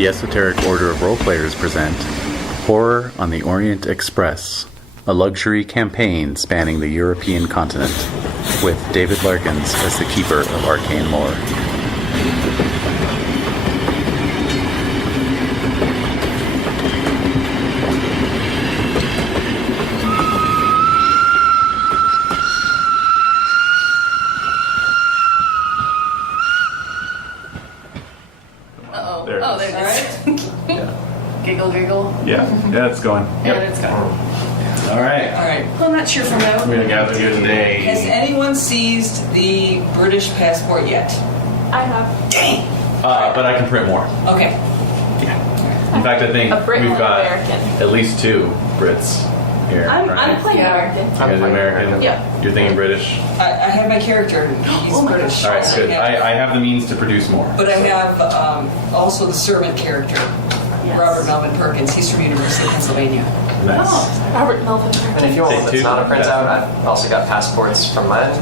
The Esoteric Order of Roleplayers present Horror on the Orient Express, a luxury campaign spanning the European continent, with David Larkins as the keeper of arcane lore. There it is. Yeah. Giggle. Yeah, it's going. And it's gone. All right. Well, not cheerful note. We're going to gather here today. Has anyone seized the British passport yet? I have. Dang! But I can print more. Okay. Yeah. In fact, I think A Brit we've and got American. at least 2 Brits here. I'm right? playing American. You guys American? Yeah. You're thinking British? I have my character. He's British. All right, good. I have the means to produce more. But I have also the servant character, Robert Melvin Perkins. He's from University of Pennsylvania. Nice. Oh, Robert Melvin Perkins. And if you want Take one that's two. not a printout, I've also got passports from mine.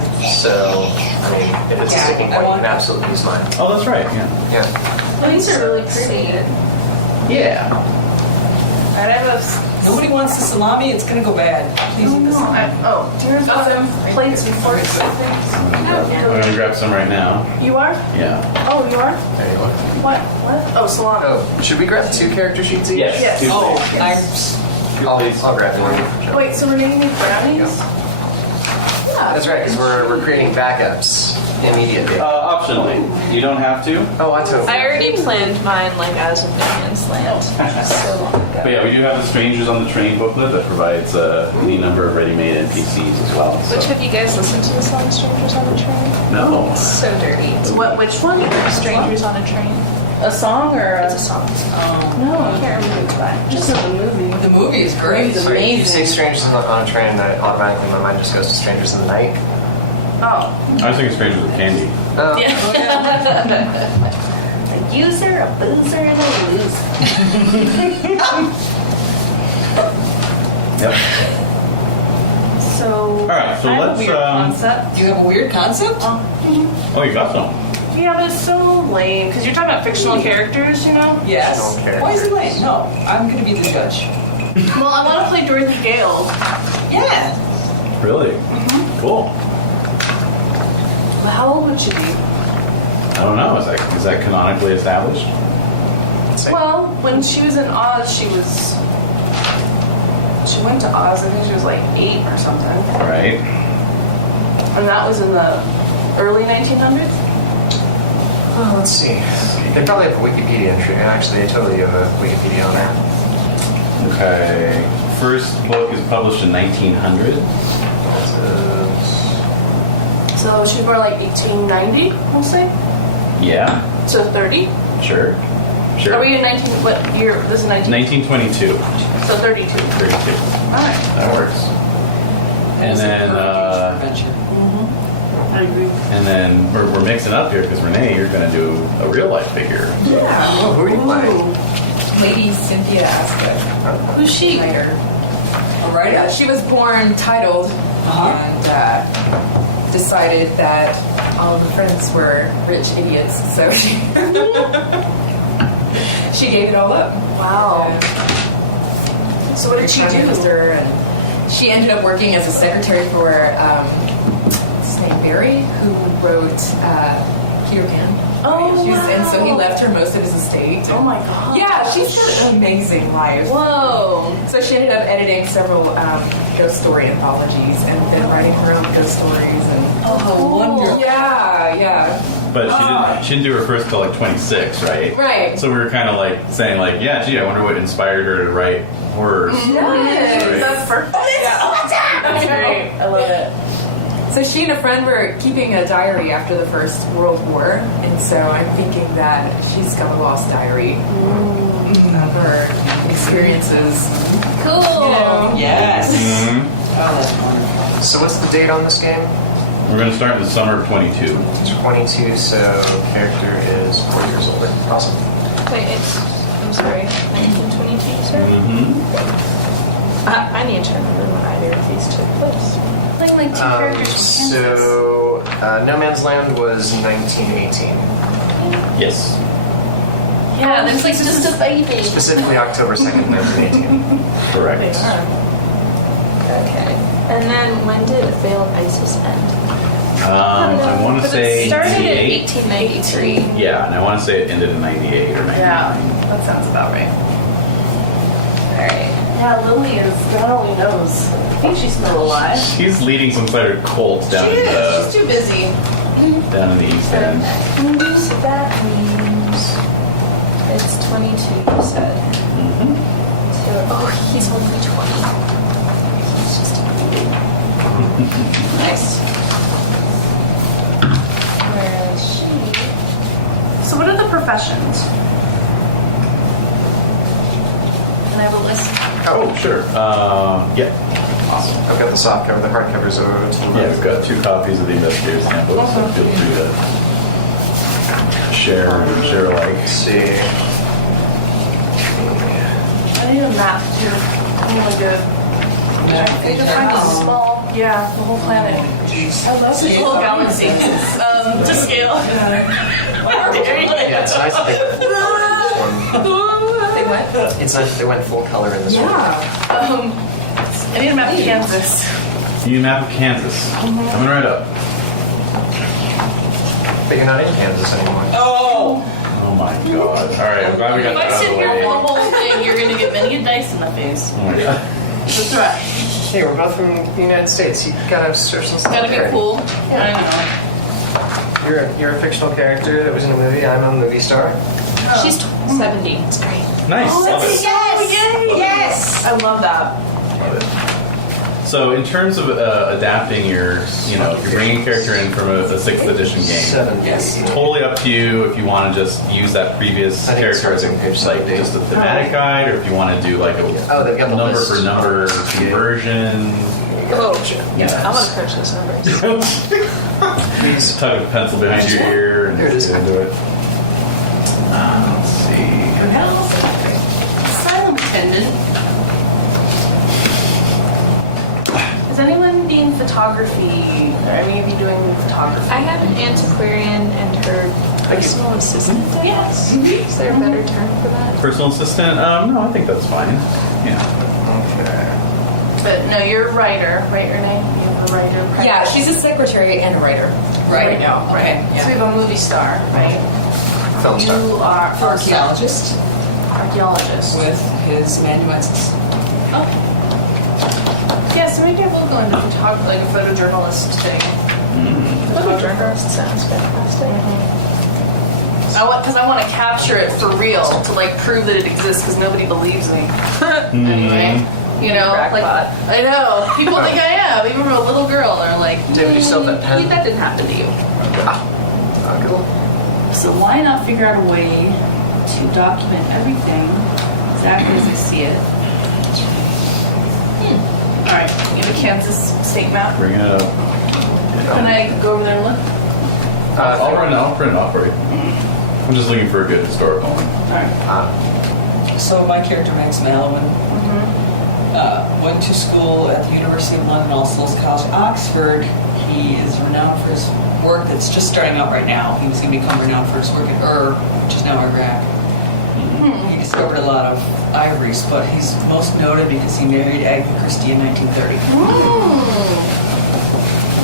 So, I mean, if it's a sticking point, you can absolutely use mine. Oh, that's right. Yeah. Yeah. Oh, these are really pretty. Yeah. I have Nobody wants the salami. It's going to go bad. Please eat the salami. here's some plates and forks. I'm going to grab some right now. You are? Yeah. Oh, you are? There you go. What? Oh, salami. Oh, should we grab 2 character sheets each? Yes. Two Oh, plates. I'll grab one. Wait, so we're naming these brownies? Yeah. That's right, because we're creating backups immediately. Optionally. You don't have to. Oh, I totally. I already planned mine like as a Minions Land so long ago. But yeah, we do have the Strangers on the Train booklet that provides any number of ready-made NPCs as well. So. Which have you guys listened to the song Strangers on a Train? No. So dirty. Which one? Strangers on a Train. A song or It's a song. No, I can't remember who's by. Just the movie. The movie is great. It's Sorry, you amazing. say Strangers on a Train, and automatically my mind just goes to Strangers in the Night. Oh. I was thinking Strangers with Candy. Oh. Yeah. A user, a boozer, and a loser. Yep. So. All right, so I have let's. a weird concept. You have a weird concept? Oh, you got some. Yeah, but it's so lame because you're talking about fictional characters, you know. Yes. Okay. Why is it late? No, I'm going to be the judge. Well, I want to play Dorothy Gale. Yeah. Really? Cool. Well, how old would she be? I don't know. Is that canonically established? Well, when she was in Oz, she went to Oz. I think she was like 8 or something, Right. and that was in the early 1900s. Oh, let's see. They probably have a Wikipedia entry. Actually, they totally have a Wikipedia on there. Okay. First book is published in 1900. So she was born like 1890, we'll say. Yeah. So 30. Sure. Are we in 19? What year? This is 19. 1922. So 32. 32. All right. That works. And then, Adventure. I agree. and then we're mixing up here because Renae, you're going to do a real life figure. Yeah. Oh, who are you playing? Lady Cynthia Asca. Who's she? Writer. All right. Yeah, she was born titled and decided that all of her friends were rich idiots, so she gave it all up. Wow. So what did she do? Her, and she ended up working as a secretary for what's his name, Barry, who wrote Peter Pan. Oh, And so he wow. left her most of his estate. Oh my god. Yeah, she's had an amazing life. Whoa. So she ended up editing several ghost story anthologies and then writing her own ghost stories. And Oh, wonderful. yeah. But she didn't do her first till like 26, right? Right. So we were kind of like saying like, yeah, gee, I wonder what inspired her to write horror stories. Yes. Right? That's perfect. That's great. I love it. So she and a friend were keeping a diary after the First World War, and so I'm thinking that she's got a lost diary of her experiences. Cool. You know, Yes. Mhm. Oh, that's wonderful. So what's the date on this game? We're going to start in the summer of 22. 22, so character is 4 years older. Awesome. Wait, I'm sorry, 1922, sir? Mm-hmm. I need to remember when either of these took place. Like 2 characters from Kansas. So, No Man's Land was 1918. Yes. Yeah, there's like just a baby. Specifically October 2nd, 1918. Correct. They are. Okay. And then when did Veiled Isis end? I want to say It started in 98. 1893. Yeah, and I want to say it ended in 98 or 99. Yeah, that sounds about right. Alright. Yeah, Lily is, God only knows. I think she's still alive. She's leading some sort of cult down, She in is. the, She's too busy. down in the East End. So that means it's 22, you said. So, oh, he's only 20. He's just nice. Where is she? So what are the professions? Can I have a list? Oh, sure. Yeah. Awesome. I've got the soft cover, the hard covers over to Yeah, we've got 2 copies of the Investigator's Handbook, so feel free to share alike. Let's see. I need a map too. Oh my god. I need to find a small, yeah, the whole planet. I love the whole galaxy. To scale. Yeah, it's nice that They went? it's nice that they went full color in this one. Yeah. I need a map of Kansas. You need a map of Kansas. Coming right up. But you're not in Kansas anymore. Oh! Oh my god. Alright, I'm glad we got If that I out sit of the here way. for the whole thing, you're gonna get many a dice in the face. Oh my god. It's a threat. Hey, we're both from the United States. You gotta search some stuff. Gotta be cool. I You're a fictional character that was in a movie. I'm a movie star. know. She's 70. It's great. Nice. Love it. Yes! I love that. Love it. So in terms of adapting your, if you're bringing a character in from a 6th edition game, 7. Yes. totally up to you if you want to just use that previous I think it character as starts on page like 70. just a thematic guide, or if you want to do like a Oh, they've got the number list. for number conversion. Oh, Yeah. I want to crunch those numbers. Please. Tuck a pencil behind your ear and There it is. get into it. Let's see. Silent attendant. Is anyone being photography? Are any of you doing photography? I have an antiquarian and her personal assistant, I guess. Is there a better term for that? Personal assistant? No, I think that's fine. Yeah. But no, you're a writer, right, Renae? You have a writer. Yeah, she's a secretary and a writer. Right now. Right. Okay. So we have a movie star, right? Film star. You are Archaeologist archaeologist. with his amanuensis. Okay. Yeah, so maybe I will go into photography, like a photojournalist thing. Photojournalist sounds fantastic. Because I want to capture it for real to like prove that it exists because nobody believes me. Anyway, Crackpot. I know people think I am. Even from a little girl, they're like, David, you still have that pen? that didn't happen to you. So why not figure out a way to document everything exactly as I see it? All right, you have a Kansas state map. Bring it up. Can I go over there and look? I'll print it off for you. I'm just looking for a good historical one. All right. So my character, Max Mallowan, went to school at the University of London, All Souls College, Oxford. He is renowned for his work that's just starting out right now. He was going to become renowned for his work at Ur, which is now Iraq. He discovered a lot of ivories, but he's most noted because he married Agatha Christie in 1930.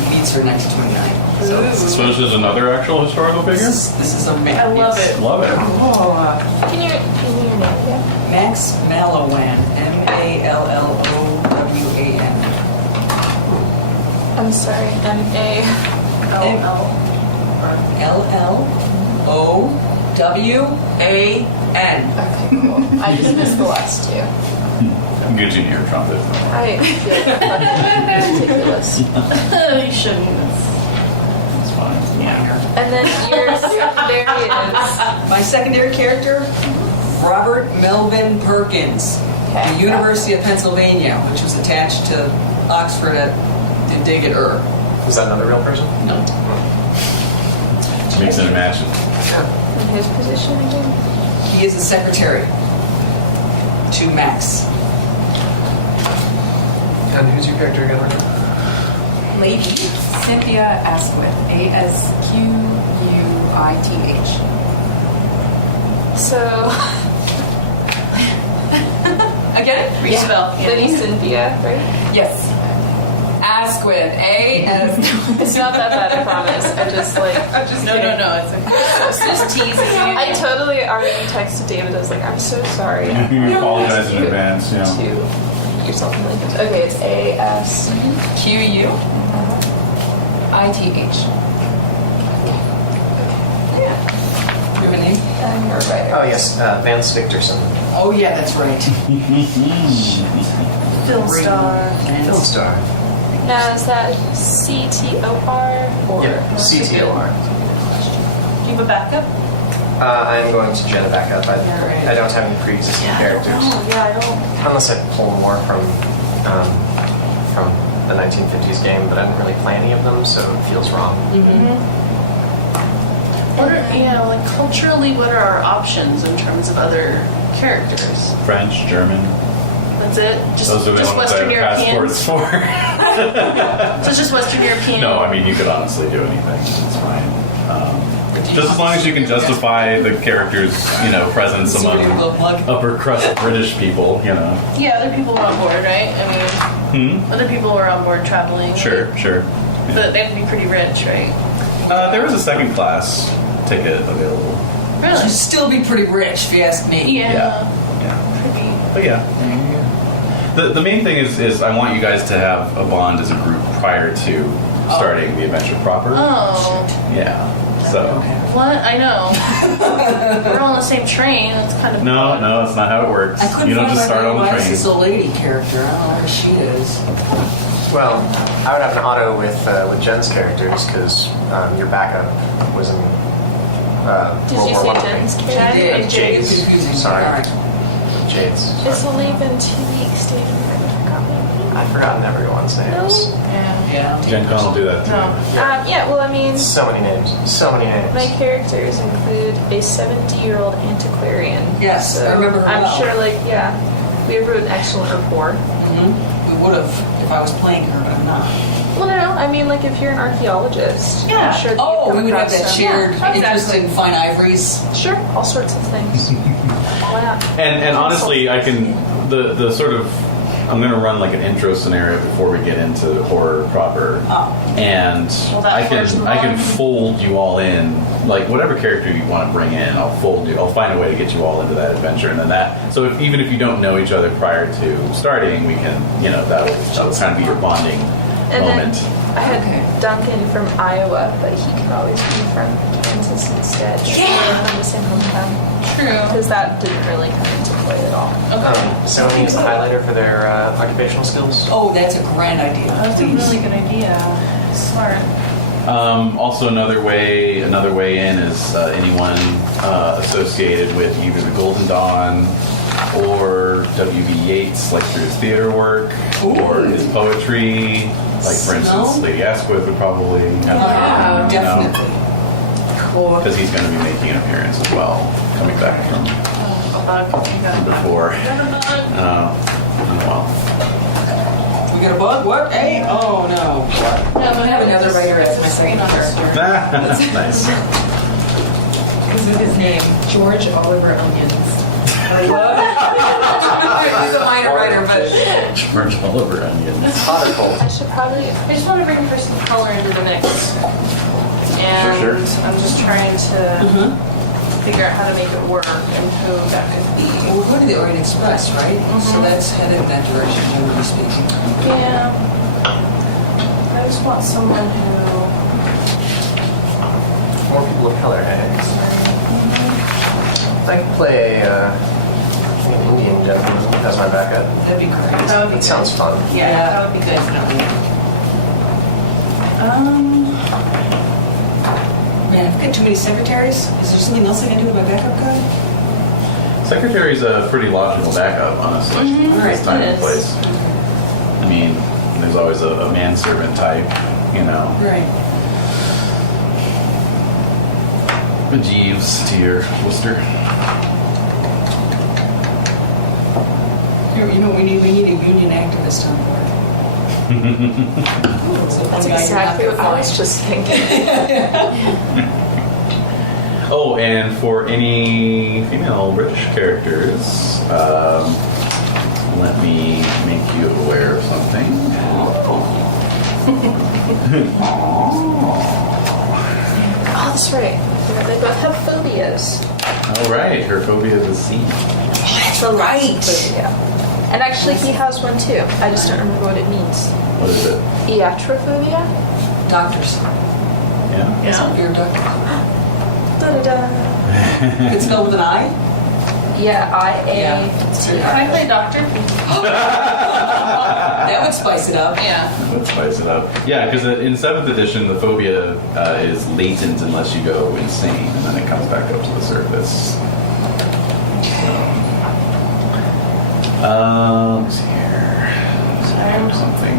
He meets her in 1929. So So this is another actual historical figure? this is a I love it. Love it. Can you repeat your name again? Max Mallowan, Mallowan. I'm sorry. Llowan. Okay, cool. I just missed the last two. I'm good in your trumpet. I feel fucking ridiculous. You shouldn't. It's fine. Yeah. And then your secondary is My secondary character, Robert Melvin Perkins, the University of Pennsylvania, which was attached to Oxford to dig at Ur. Is that another real person? No. Mix and match it. in his position again. He is the secretary to Max. And who's your character again? Lady Cynthia Asquith, Asquith. So, Again? Respell. Lady Cynthia, right? Yes. Asquith. A-S. It's not that bad, I promise. I just like. No, it's okay. It's just teasing you. I totally already texted David. I was like, I'm so sorry. You can apologize in You advance, yeah. To yourself and Lincoln. Okay, it's A-S. Q-U-I-T-H. Do you have a name? And your writer. Oh, yes, Vance Victorson. Oh, yeah, that's right. Film star. Film star. Now, is that C-T-O-R or? Yeah, CTOR. Do you have a backup? I'm going to gen a backup. I don't have any pre-existing characters. Oh, yeah, I don't. Unless I pull more from the 1950s game, but I didn't really play any of them, so it feels wrong. What are, like culturally, what are our options in terms of other characters? French, German. That's it? Just, Those are the just ones I Western have Europeans? passports for. So it's just Western European? No, I mean, you could honestly do anything. It's fine. Just as long as you can justify the character's, presence among upper crust British people, Yeah, other people were on board, right? I mean, other people were on board traveling. Sure. But they have to be pretty rich, right? There was a second class ticket available. Really? You'd still be pretty rich, if you ask me. Yeah. Pretty. But yeah. The main thing is I want you guys to have a bond as a group prior to starting the adventure proper. Oh. Yeah. So. What? I know. We're all on the same train. That's kind of No, that's not how it works. I couldn't You don't find just my start on the train. This old lady character. I don't know where she is. Well, I would have an auto with Jen's characters, because your backup was in Did World you War say One. Jen's She character? did. Like Jade's. It's confusing. Sorry. All right. Jade's. It's Sorry. only been 2 weeks, David. I've forgotten everyone's names. Yeah. Gen Con will do that too. Yeah, well, I mean, So many names. my characters include a 70-year-old antiquarian. Yes, I remember her I'm well. sure, we have an excellent rapport. We would have if I was playing her, but I'm not. Well, no, I mean, if you're an archaeologist, Yeah. I'm sure that Oh, you've we come would have across that some- shared Yeah, interest exactly. in fine ivories. Sure, all sorts of things. Why not? And honestly, I can the sort of I'm going to run like an intro scenario before we get into horror proper, and Will that I forge the can bond? fold you all in, like whatever character you want to bring in. I'll fold you. I'll find a way to get you all into that adventure, and then that. So even if you don't know each other prior to starting, we can that'll kind of be your bonding And moment. then I had Duncan from Iowa, but he could always be from Kansas instead. Yeah! From the same hometown. True. Because that didn't really come into play at all. So we use the highlighter for their occupational skills. Oh, that's a grand idea. That's a Please. really good idea. Smart. Also, another way in is anyone associated with either the Golden Dawn or W.B. Yeats, like through his theater work or his poetry. Like, for instance, Lady Asquith would probably have Definitely. Cool. because he's going to be making an appearance as well, coming back from before. Well, We got a bug? What? Hey? Oh, no. No, I'm gonna have another writer as my second character. nice. Because of his name, George Oliver Onions. I love it. He's a minor writer, but George Oliver Onions. Hot or cold? I should probably. I just want to bring for some color into the mix. And Sure. I'm just trying to figure out how to make it work and who that could be. Well, we're going to the Orient Express, right? So that's headed in that direction, generally speaking. Yeah. I just want someone who. More people of color, hey? I could play an Indian gentleman as my backup. That'd be great. That would be That sounds fun. Yeah, that would be good. Definitely. Man, I've got too many secretaries. Is there something else I can do with my backup guy? Secretary's a pretty logical backup, honestly. Alright, It's time it and is. place. I mean, there's always a manservant type, Right. a Jeeves to your Worcester. You know what we need? We need a union activist on board. That's exactly what I was just thinking. Oh, and for any female British characters, let me make you aware of something. Oh, that's right. Yeah, they both have phobias. All right, her phobia is the sea. That's right. Phobia. And actually, he has one too. I just don't remember what it means. What is it? Iatrophobia? Doctors. Yeah? Yeah. You're a doctor. Da-da-da. It's spelled with an I? Yeah, I-A. Can I play doctor? That would spice it up. Yeah. Let's spice it up. Yeah, because in 7th edition, the phobia is latent unless you go insane, and then it comes back up to the surface. Let's see here. I'm Something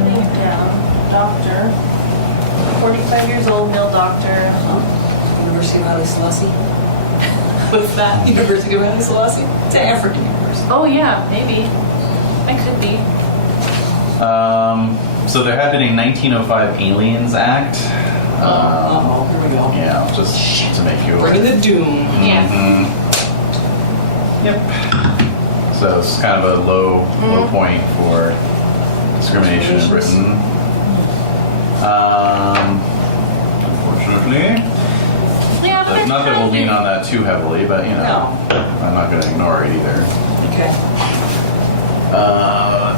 putting it down. Doctor. 45 years old, male doctor. University of Haile Selassie. What's that? University of Haile Selassie? It's an African university. Oh yeah, maybe. It could be. So there had been a 1905 Aliens Act. Here we go. Yeah, just to make you Bringing the doom. Yeah. Yep. So it's kind of a low point for discrimination in Britain. Unfortunately. Yeah, but Not that we'll lean on that too heavily, but you know, No. I'm not going to ignore it either. Okay.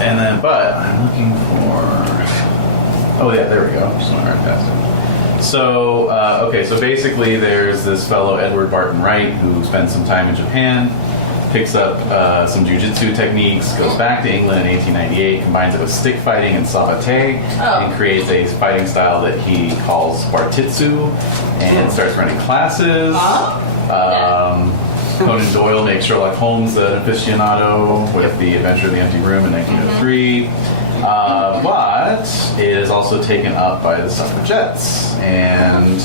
And then, but I'm looking for. Oh yeah, there we go. Just went right past it. So, okay, so basically, there's this fellow Edward Barton Wright who spends some time in Japan, picks up some jujitsu techniques, goes back to England in 1898, combines it with stick fighting and sabate, and creates a fighting style that he calls Bartitsu, and starts running classes. Conan Doyle makes Sherlock Holmes an aficionado with The Adventure of the Empty Room in 1903. But it is also taken up by the suffragettes, and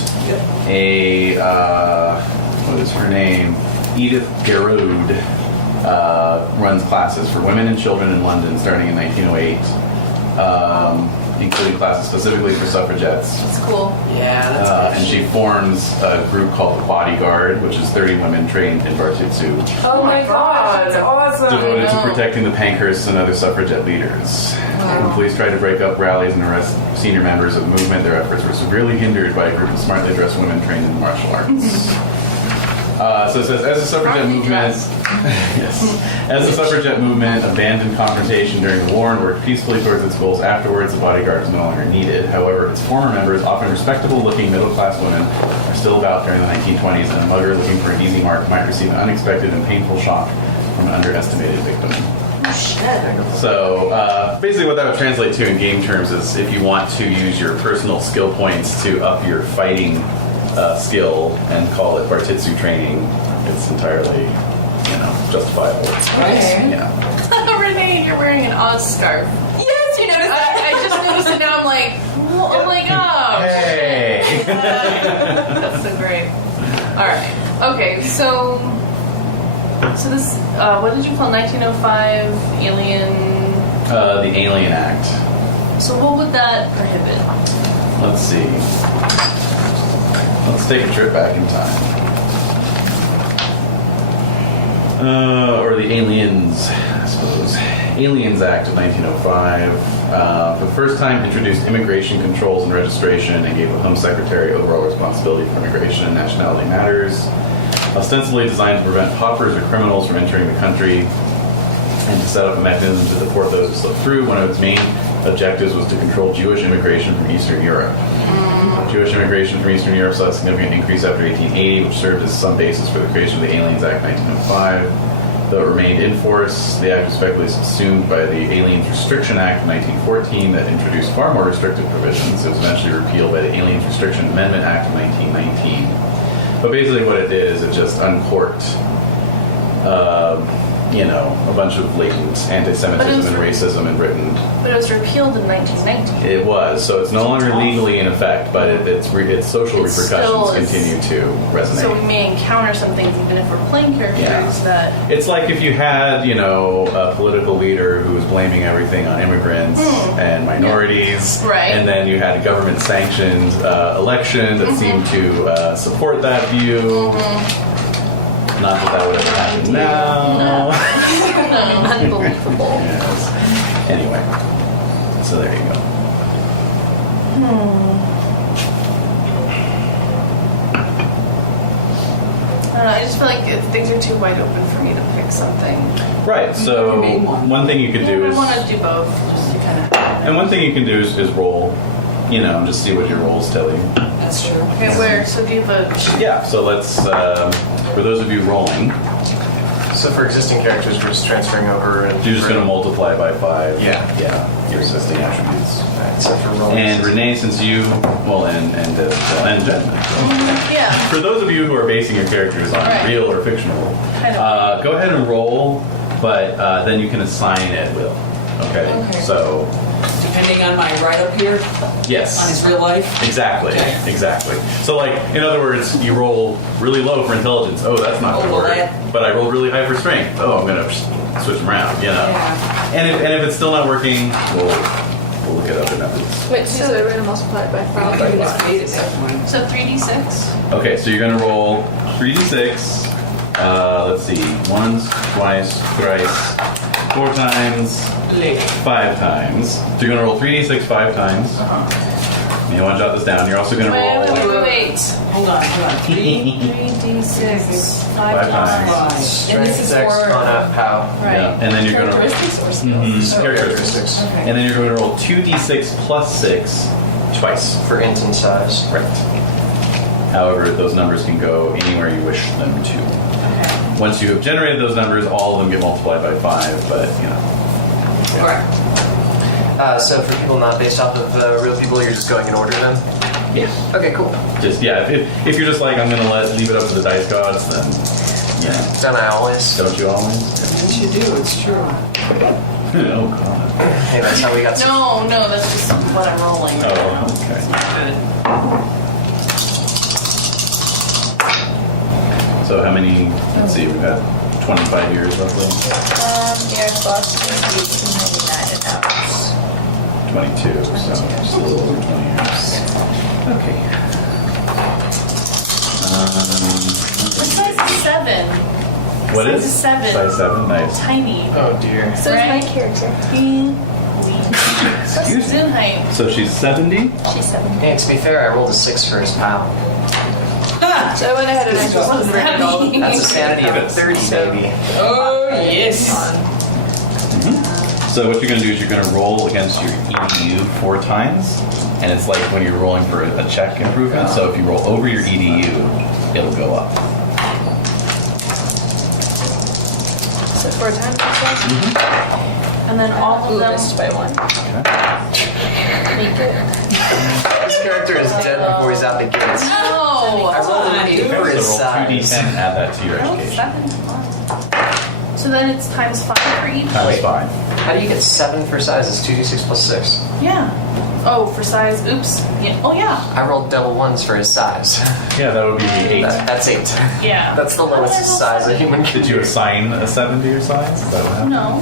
what is her name? Edith Garrod runs classes for women and children in London starting in 1908, including classes specifically for suffragettes. That's cool. Yeah, that's And she forms a group called the Bodyguard, which is 30 women trained in Bartitsu, Oh my god, that's awesome. devoted to protecting the Pankhursts and other suffragette leaders. When police tried to break up rallies and arrest senior members of the movement, their efforts were severely hindered by a group of smartly dressed women trained in martial arts. So it says, as the suffragette movement, yes, as the suffragette movement abandoned confrontation during the war and worked peacefully towards its goals afterwards, the Bodyguard was no longer needed. However, its former members, often respectable-looking middle-class women, are still about during the 1920s, and a mugger looking for an easy mark might receive an unexpected and painful shock from an underestimated victim. So basically what that would translate to in game terms is if you want to use your personal skill points to up your fighting skill and call it Bartitsu training, it's entirely, justifiable. Okay. Yeah. Renae, you're wearing an Oz scarf. Yes, you noticed that. I just noticed it now. I'm like, oh my gosh. Hey! That's so great. All right. Okay. So this, what did you call 1905 alien? The Alien Act. So what would that prohibit? Let's see. Let's take a trip back in time. Or the Aliens, I suppose. Aliens Act of 1905. For the first time introduced immigration controls and registration and gave the Home Secretary overall responsibility for immigration and nationality matters. Ostensibly designed to prevent paupers or criminals from entering the country and to set up a mechanism to deport those who slip through, one of its main objectives was to control Jewish immigration from Eastern Europe. Jewish immigration from Eastern Europe saw a significant increase after 1880, which served as some basis for the creation of the Aliens Act 1905. Though it remained in force, the act was effectively subsumed by the Aliens Restriction Act of 1914 that introduced far more restrictive provisions. It was eventually repealed by the Aliens Restriction Amendment Act of 1919. But basically what it did is it just uncorked a bunch of latent anti-Semitism and racism in Britain. But it was repealed in 1919. It was, so it's no longer legally in effect, but its social It still repercussions is- continue to resonate. So we may encounter some things even if we're playing characters that. It's like if you had, a political leader who was blaming everything on immigrants and minorities, Right. and then you had a government-sanctioned election that seemed to support that view. Not that would ever happen now. Unbelievable. Yes. Anyway, so there you go. I just feel like things are too wide open for me to pick something. Right. So Name one. one thing you could do I is, want to do both, just to kind of. and one thing you can do is roll. Just see what your rolls tell you. That's true. Okay, where? So do you have a. Yeah. So let's. For those of you rolling, So for existing characters, we're just transferring over. And you're just going to multiply by 5. Yeah. Yeah. Your existing attributes. Alright, so for rolling. And Renae, since you, and Jen. Yeah. For those of you who are basing your characters on Right. real or fictional, Kind of. go ahead and roll, but then you can assign at will. Okay. Okay. So, Depending on my write-up here, yes. on his real life. Exactly. Okay. Exactly. So, like, in other words, you roll really low for intelligence. Oh, that's not going to well, work. that- But I rolled really high for strength. Oh, I'm going to switch them around. Yeah. And if it's still not working, we'll look at other methods. Wait, so we're gonna multiply it by 5. I just made it that one. So 3d6. Okay, so you're gonna roll 3d6. Let's see, once, twice, thrice, 4 times, 5 times. So you're gonna roll 3d6 5 times. You want to jot this down. You're also gonna roll Wait. Hold on. 3d6. 5 times. Five. And this is Strength, for dex, mana, pow. Right. Yeah, and then you're gonna characteristics or skills? characteristics. Okay. And then you're going to roll 2d6 plus 6 twice. For int and size. Right. However, those numbers can go anywhere you wish them to. Okay. Once you have generated those numbers, all of them get multiplied by 5, but Alright. So for people not based off of real people, you're just going in order then? Yeah. Okay, cool. Just, if you're just like, I'm going to leave it up to the dice gods, then, Don't I always? don't you always? Yes, you do. It's true. Oh, God. Hey, that's how we got No, that's just what I'm rolling. Oh, okay. So how many, let's see, we've got 25 years roughly? Yeah, plus 299 hours. 22, so just a little over 20 years. Okay. What size is 7? What Size is? is 7. Size 7, nice. Tiny. Oh dear. So is my character. What's Excuse me. Zoom height? So she's 70? She's 7. Hey, to be fair, I rolled a 6 for his pal. So I went ahead and I just What does that mean? That's a sanity of 30, baby. Oh, yes. So what you're going to do is you're going to roll against your EDU 4 times, and it's like when you're rolling for a check improvement. So if you roll over your EDU, it'll go up. So 4 times you said? And then all of them. Missed by 1. Make it. This character is dead before he's out the gates. No! I rolled an 8 for his So roll 2d10 size. and add that to your Oh, education. 7. So then it's times 5 for each? Times 5. How do you get 7 for size? It's 2d6 plus 6. Yeah. Oh, for size. Oops. Yeah. Oh, yeah. I rolled double 1s for his size. Yeah, that would be 8. That's 8. Yeah. That's the How did I lowest roll size a 7? human can Did you do. assign a 7 to your size? Is that what happened? No.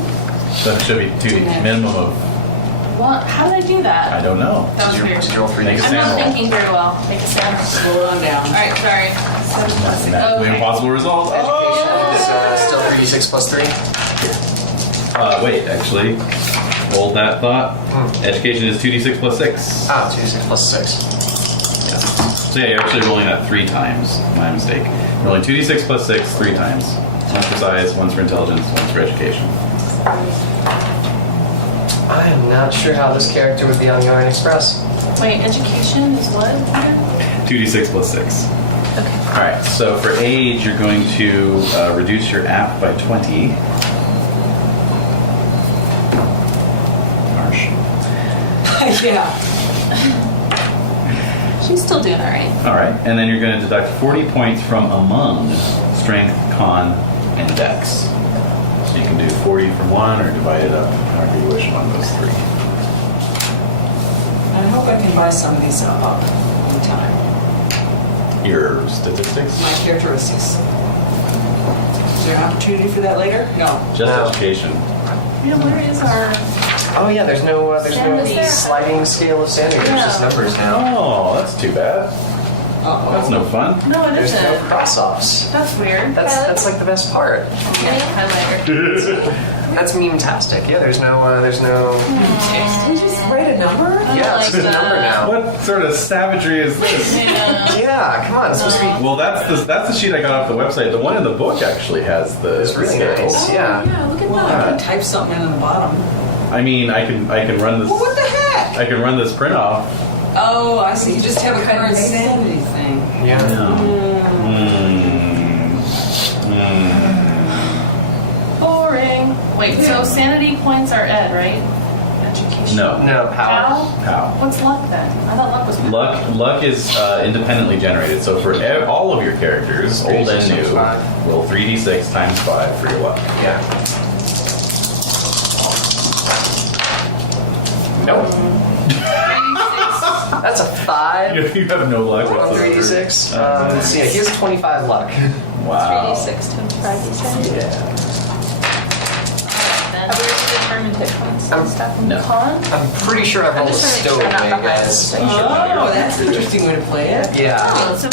That should be 2 minimum of, What? How did I do I that? don't know. That was Did weird. you roll 3 Make a I'm not sample. thinking very well. Make a sound. Slow on down. All right, sorry. 7 plus 6. Mathematically impossible result. Education Oh! is still 3d6 plus 3. Wait, actually, hold that thought. Education is 2d6 plus 6. Ah, 2d6 plus 6. Yeah. So yeah, you're actually rolling that 3 times. My mistake. You're rolling 2d6 plus 6 3 times. Once for size, once for intelligence, once for education. I am not sure how this character would be on the Orient Express. Wait, education is what? 2d6 plus 6. Okay. All right. So for age, you're going to reduce your app by 20. Harsh. Yeah. She's still doing all right. All right, and then you're going to deduct 40 points from among strength, con, and dex. So you can do 40 from one or divide it up however you wish among those three. I hope I can buy some of these up in time. Your statistics? My characteristics. Is there an opportunity for that later? No. Just No. education. Yeah, where is our? Oh yeah, there's no Sanity. sliding scale of sanity. There's just numbers now. Oh, that's too bad. Uh-oh. That's no fun. No, it There's no isn't. cross-offs. That's weird. That's like the best part. Highlighter. That's meme-tastic. Yeah, there's no Can you just write a number? yeah, it's just a number now. What sort of savagery is this? Yeah, come on, it's supposed to be. Well, that's the sheet I got off the website. The one in the book actually has the. It's really scale. nice. Yeah. Yeah, look at Well, I that. can type something in on the bottom. I mean, I can run this. Well, what the heck? I can run this print off. Oh, I see. You just have a current sanity thing. Yeah. Boring. Wait, so sanity points are ed, right? Education. No. No power. How? What's luck then? I thought luck was power. Luck is independently generated. So for all of your characters, old and 3d6 new, times 5. roll 3d6 times 5 for your luck. Yeah. Nope. That's a 5. You have no luck On whatsoever. 3d6. Let's see. He has 25 luck. Wow. 3d6 times 5, you said? Yeah. Have we already determined hit points and stuff? No. Con? I'm pretty sure I rolled a just trying to make sure I'm not stowaway, behind guys. this You should know your Oh, that's an interesting way to play it. Yeah. Oh, so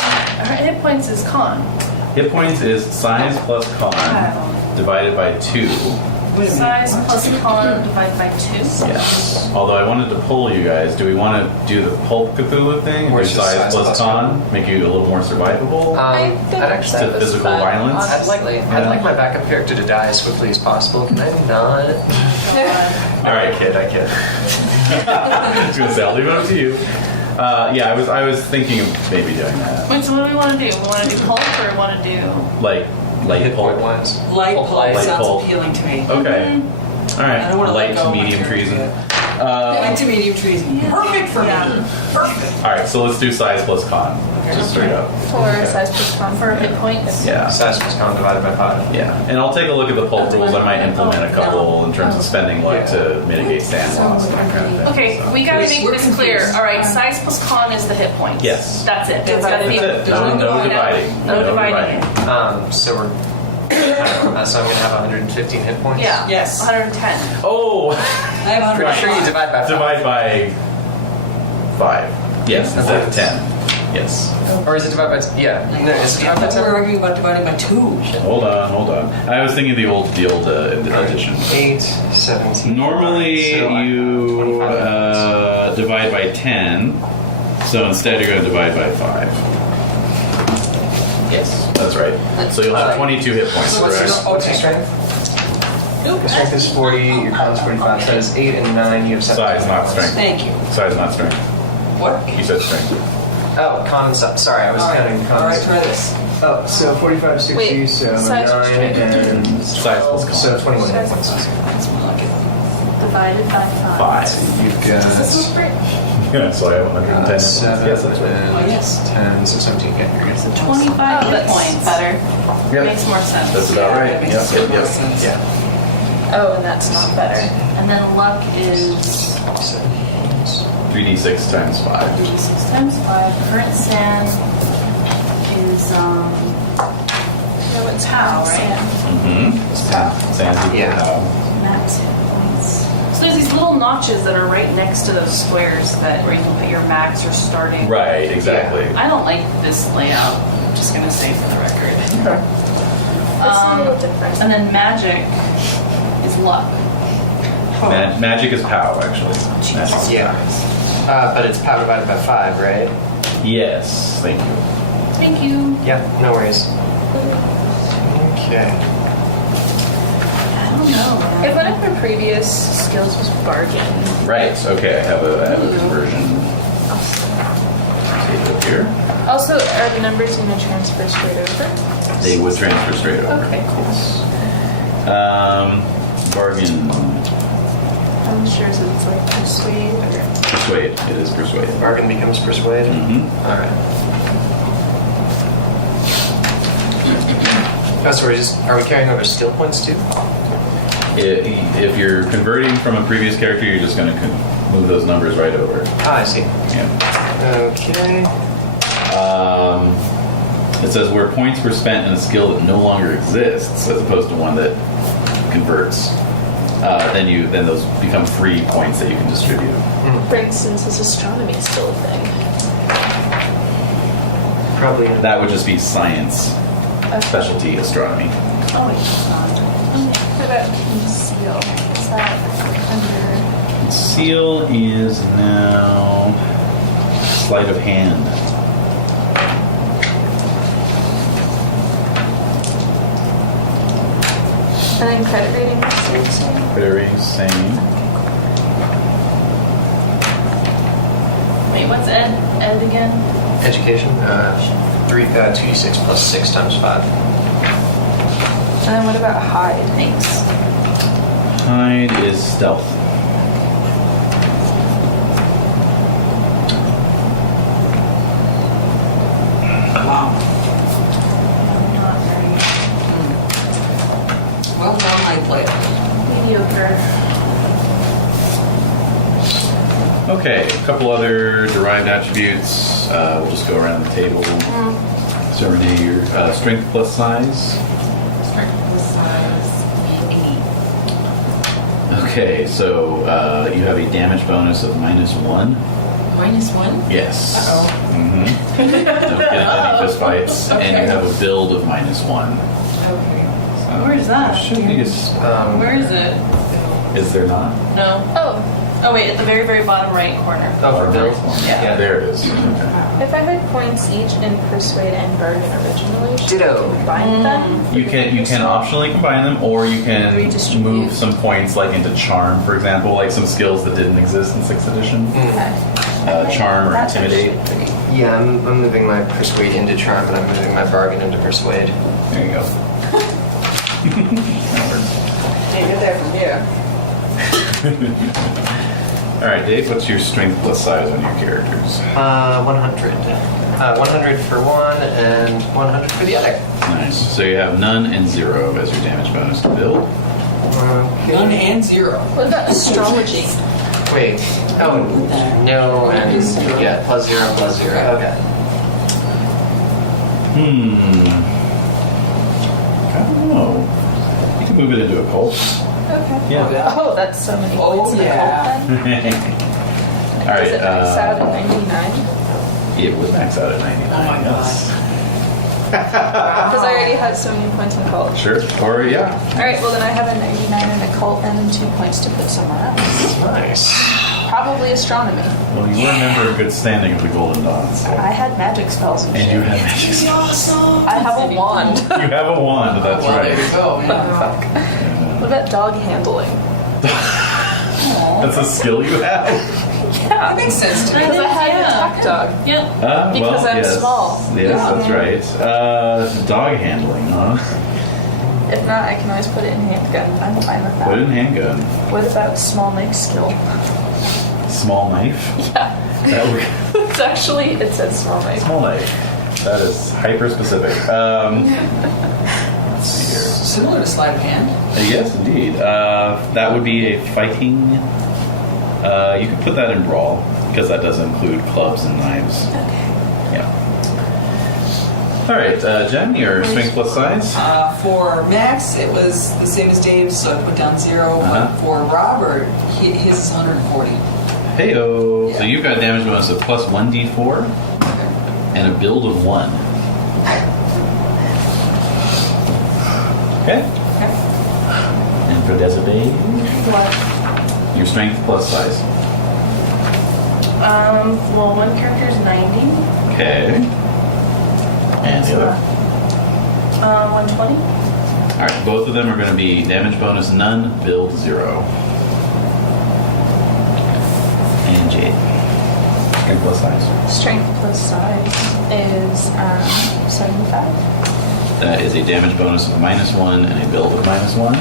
our hit points is con. Hit points is size plus con divided by 2. Wait a minute. Size plus con divided by 2. Yes. Although I wanted to poll you guys, do we want to do the Pulp Cthulhu thing? Or Do just size plus plus con, make you a little more survivable? I think I'd actually. to that was physical fun, violence? honestly. I'd like my backup character to die as swiftly as possible. Can I not? All right, I kid. I was gonna say I'll leave it up to you. Yeah, I was thinking of maybe doing that, Wait, so what do we want to do? We want to do pulp or we want to do... like light Hit point pulp. wise. Light pulp Light sounds pulp. appealing to me. Okay. All I right. don't want to Light let go to of my medium character treason. yet. Light to medium treason. Perfect for me. Perfect. All right, so let's do size plus con, just straight up. For size plus con For hit points? Yeah. Size plus con divided by 5. Yeah, and I'll take a look at the pulp rules. I might implement a couple in terms of spending luck to mitigate sand loss and that kind of thing. Okay, so. we gotta make We're this clear. confused. All right, size plus con is the hit points. Yes. That's it. It's gotta be... That's it. No dividing. No dividing. So we're. So I'm gonna have 115 hit points. Yeah. Yes. 110. Oh, I have Pretty sure you 105. divide by 5. divide by 5. Yes, instead of 10. Yes. Or is it divide by? Yeah. No, is it divide by 10? We're arguing about dividing by 2. Hold on. I was thinking the old addition. 8, 17. Normally So I have you 25 hit points. divide by 10, so instead you're going to divide by 5. Yes, that's right. So you'll have 22 hit points. So what's your, correct? what's your strength? Your strength is 40, your con's 45, so that is 8 and 9, you have 17. Size, not strength. Thank you. Size, not strength. What? You said strength. Oh, con and stuff. Sorry, I was counting cons. All right, try this. Oh, so 45, 60, Wait, so size 9 and Size plus 12, con. so 21 hit Size points. That's more like it. Divided by 5. 5. You've got Yeah, so I have 110 hit points. 7 Yes, that's right. and yes. 10, so 17. Yeah, you're good. 25 Oh, hit that's points. better. Yep. Makes more sense. That's about Yeah, right. that makes Yep, so yep, much yep. sense. Yeah. Oh, and that's not better. And then luck is 3d6 times 5. 6 times 5. Current sand is No, it's pow, right? Mm-hmm. Sands equal Yeah. how? Max hit points. So there's these little notches that are right next to those squares that where you can put your max or starting. Right, exactly. I don't like this layout. I'm just gonna say for the record. It's a little different. And then magic is luck. Magic is POW, actually. Magic is Yeah. But it's power divided by 5, right? Yes, thank you. Thank you. Yeah, no worries. Okay. I don't know. If one of our previous skills was bargain, Right, okay, I have a conversion. Take it up here. also are the numbers going to transfer straight over? They would transfer straight over. Okay, cool. Bargain. I'm sure so it's like persuade or... Persuade. It is persuade. Bargain becomes persuade. Mm-hmm. All right. Oh, so are we carrying over skill points too? If you're converting from a previous character, you're just going to move those numbers right over. Ah, I see. Yeah. Okay. It says where points were spent in a skill that no longer exists, as opposed to one that converts. Then those become free points that you can distribute. For instance, is astronomy still a thing? Probably. That would just be science, specialty astronomy. Oh, it's not. What about conceal? Is that under... Conceal is now sleight of hand. And then credit rating is the same? Very same. Wait, what's ed again? Education. 2d6 plus 6 times 5. And then what about hide? Thanks. Hide is stealth. Wow. Not very Well done, my player. Mediocre. Okay, a couple other derived attributes. We'll just go around the table. So Renae, your strength plus size. Strength plus size, 8. Okay, so you have a damage bonus of -1. -1? Yes. Uh-oh. Mm-hmm. Don't get into any fist fights. And you Okay. have a build of -1. Okay. Where is that? It should be Where is it? is there not? No. Oh, wait, at the very, very bottom right corner. Oh, for build? Yeah. There it is. Okay. If I had points each in Persuade and Bargain originally, should I Ditto. combine them? You can optionally combine them, or you can Redistribute. move some points like into charm, for example, like some skills that didn't exist in 6th edition. Okay. Charm or That's intimidate. actually pretty- Yeah, I'm moving my persuade into charm, and I'm moving my bargain into persuade. There you go. Can't get there from here. All right, Dave, what's your strength plus size on your characters? 100. 100 for one, and 100 for the other. Nice. So you have none and 0 as your damage bonus to build. None and 0. What about astrology? Wait. Oh, no, and yeah, +0, +0. Okay. I don't know. You can move it into a cult. Okay. Yeah. Oh, that's so many Oh, points in the yeah. cult then. All right. Does it max out at 99? It would max out at 99. Oh my yes. Because I already had so many points in cult. Sure. Or yeah. Alright, well then I have a 99 in a cult and then 2 points to put somewhere else. Nice. Probably astronomy. Well, you were a member of good standing of the Golden Dawn. So. I had magic spells and And shit. you have magic. Awesome. I have a wand. You have a wand. That's Well, right. there you go, man. What about dog handling? That's a skill you have. That makes sense to me. Because I had an Yeah. attack dog. Yep. Because well, I'm yes. small. Yes, that's right. Dog handling, huh? If not, I can always put it in handgun. I'm fine with Put it in that. handgun. What about small knife skill? Small knife. Yeah. That would. It's actually, it says small knife. Small knife. That is hyper specific. Let's see here. Similar to sleight of hand. Yes, indeed. That would be a fighting. You could put that in brawl because that does include clubs and knives. Yeah. All right, Jen, your strength plus size. For Max, it was the same as Dave's, so I put down 0. Uh-huh. But for Robert, his is 140. Heyo. So you've got a damage bonus of plus 1d4 and a build of 1. Okay. And for Desiree, What? your strength plus size. Well, one character is 90. Okay. And the other. 120. All right, both of them are going to be damage bonus none, build 0. And Jade. Strength plus size. Strength plus size is 75. That is a damage bonus of -1 and a build of -1.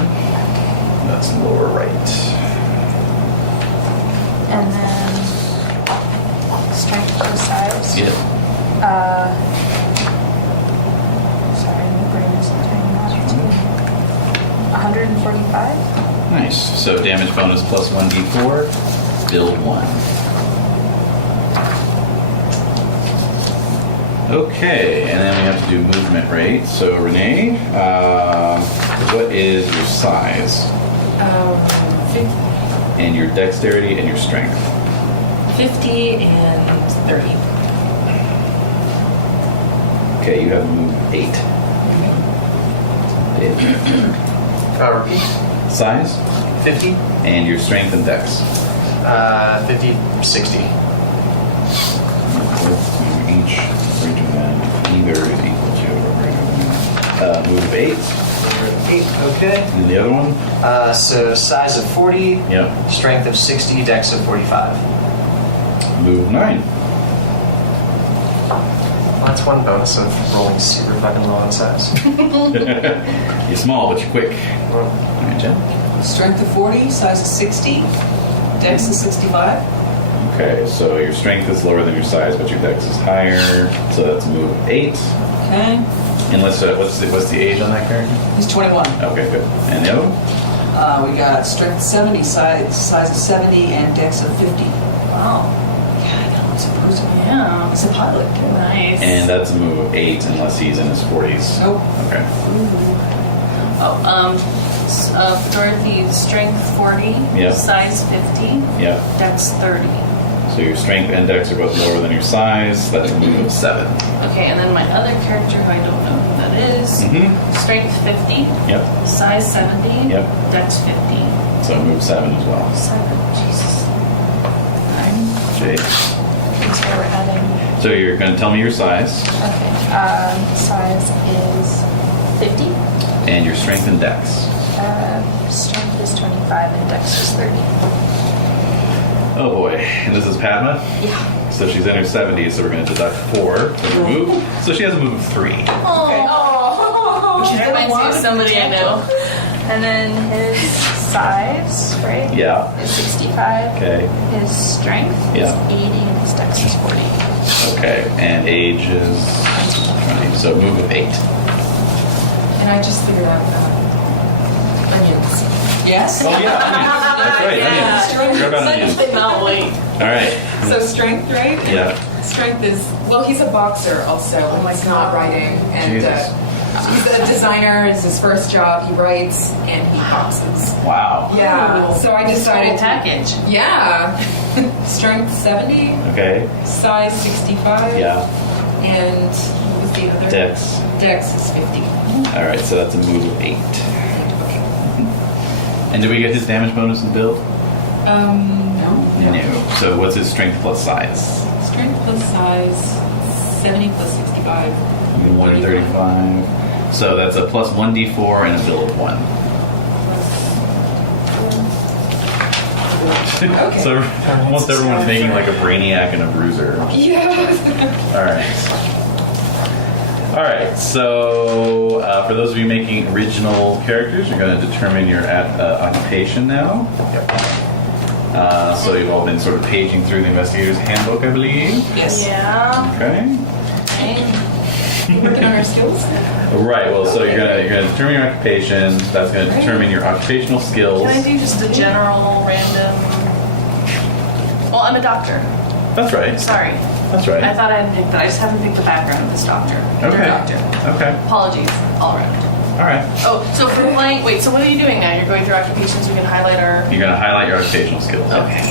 That's lower right. And then strength plus size. Yep. Sorry, my brain is turning off. 145. Nice. So damage bonus plus 1d4, build 1. Okay, and then we have to do movement rate. So Renae, what is your size? 50, And your dexterity and your strength? 50 and 30. Okay, you have move 8. Repeat. Size 50, and your strength and dex. 50, 60. Each greater than either is equal to or greater than. Move 8. 8, okay. And the other one? So size of 40, Yep. strength of 60, dex of 45. Move 9. Well, that's one bonus of rolling super fucking low on size. You're small, but you're quick. Well, All right, Jen. Strength of 40, size of 60, dex is 65. Okay, so your strength is lower than your size, but your dex is higher. So that's move 8. Okay. Unless what's the age on that character? He's 21. Okay, good. And the other one? We got strength 70, size of 70, and dex of 50. Wow. Yeah, I know, it's a person. Yeah. It's a pilot. Nice. And that's a move of 8 unless he's in his 40s. Nope. Okay. Dorothy's strength 40, Yeah. size 50, Yeah. dex 30. So your strength and dex are both lower than your size. That's a move of 7. Okay, and then my other character, who I don't know who that is, Mm-hmm. strength 50, Yep. size 70, Yep. dex 50. So move 7 as well. 7, Jesus. Jade. That's where we're heading. So you're going to tell me your size Okay. Size is 50. and your strength and dex. Strength is 25 and dex is 30. Oh boy. And this is Padma? Yeah. So she's in her 70s, so we're going to deduct 4 for her move. So she has a move of 3. Oh, that reminds me of somebody I know. And then his size, right? Yeah. Is 65. Okay. His strength Yeah. is 80 and his dex is 40. Okay. And age is 20. So move of 8. And I just figured out onions. Yes? Oh yeah, onions. That's right, onions. Forgot about onions. Cannot wait. All right. So strength, right? Yeah. Strength is, well, he's a boxer also. He's not writing. And Jesus. he's a designer. It's his first job. He writes and he boxes. Wow. Yeah. So I decided package. Yeah. Strength 70, Okay. size 65. Yeah. And what was the other? Dex. Dex is 50. All right, so that's a move of 8. And did we get his damage bonus in build? No. No. So what's his strength plus size? Strength plus size 70 plus 65. 135. So that's a plus 1d4 and a build of 1. Okay. So almost everyone's making like a brainiac and a bruiser. Yeah. All right. So for those of you making original characters, you're going to determine your occupation now. So you've all been sort of paging through the investigator's handbook, I believe. Yes. Yeah. Okay. Working on our skills. Right. Well, so you're gonna determine your occupation. That's going to determine your occupational skills. Can I do just a general random? Well, I'm a doctor. That's right. Sorry. That's right. I thought I had picked that. I just haven't picked the background of this doctor. Okay. You're a doctor. Okay. Apologies all around. All right. Oh, so for playing, wait, so what are you doing now? You're going through occupations, we can highlight our... You're going to highlight your occupational skills. Okay.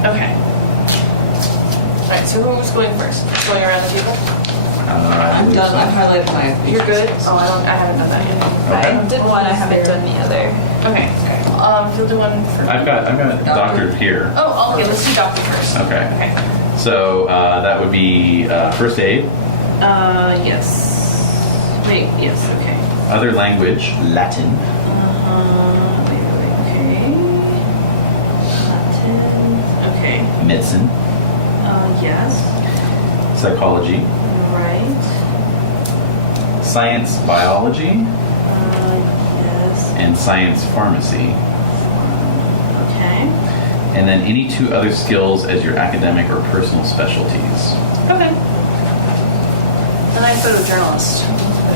Okay. All right, so who's going first? Going around the table? I'm done. I've highlighted my. You're good? Oh, I haven't done that. Okay. I did one, I haven't done the other. Okay. You'll do one for... I've got doctor here. Oh, okay, let's do doctor first. Okay. Okay. So that would be first aid, Yes. Wait, yes, okay. other language, Latin, Wait, okay. Latin. Okay. medicine, Yes. psychology, Right. science, biology, Yes. and science pharmacy. Okay. And then any 2 other skills as your academic or personal specialties. Okay. And I'm photojournalist.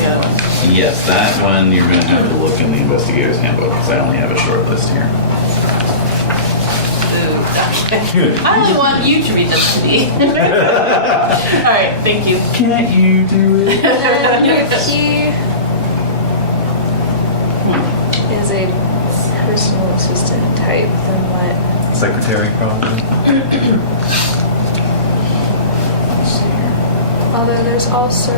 Yes, that one you're going to have to look in the investigator's handbook because I only have a short list here. I only want you to read this to me. All right, thank you. Can't you do it? And he is a personal assistant type. Then what? Secretary, probably. Let's see here. Although there's also.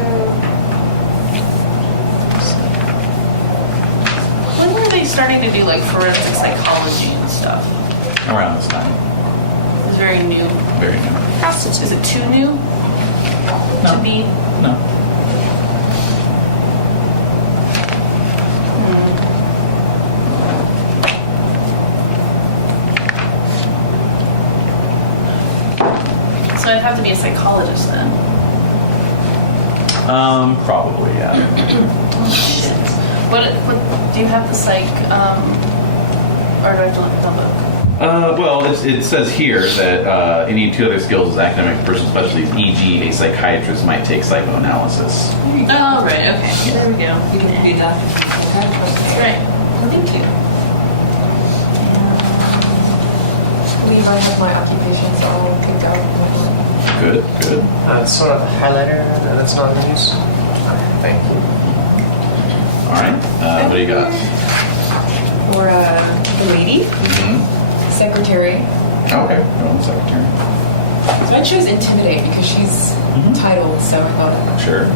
When were they starting to do like forensic psychology and stuff? Around this time. It's very new. Very new. Is it too new No. to be? No. So I'd have to be a psychologist then. Probably, yeah. Oh, shit. What do you have the psych? Or do I have to look at the book? Well, it says here that any two other skills as academic personal specialties, e.g. a psychiatrist might take psychoanalysis. Oh, right, okay. There we go. You can be a doctor. Right. Well, thank you. I believe I have my occupations all picked out. Good, good. Sort of highlighter that's not in use. Thank you. All right. What do you got? Or the lady, Mm-hmm. secretary. Okay. Go on, secretary. So I chose intimidate because she's titled, so I thought of Sure.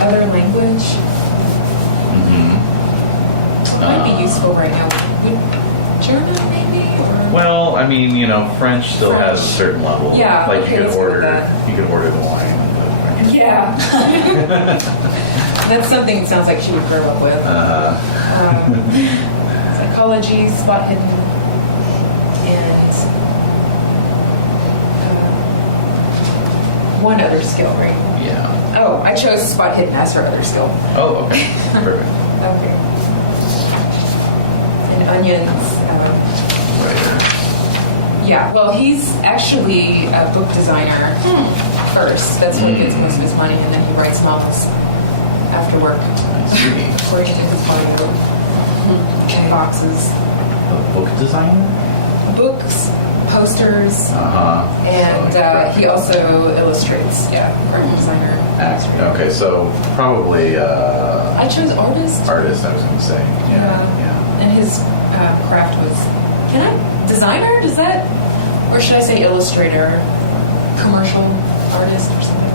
other language Mm-hmm. might be useful right now. Would German maybe? Or? Well, I mean, French still has a certain level. Yeah, Like okay, you let's could go with order, that. you could order the wine. Yeah. That's something it sounds like she would grow up with. Psychology, spot hidden, and one other skill, right? Yeah. Oh, I chose spot hidden as her other skill. Oh, okay. Perfect. Okay. And onions. Writer. Yeah, well, he's actually a book designer first. That's where he gets most of his money, and then he writes novels after work. I see. According to his bio. Boxes. A book designer? Books, posters, Uh-huh. and he also illustrates. Yeah, art designer. Okay, so probably I chose artist. artist, I was going to say. Yeah. And his craft was, designer? Does that, or should I say illustrator? Commercial artist or something?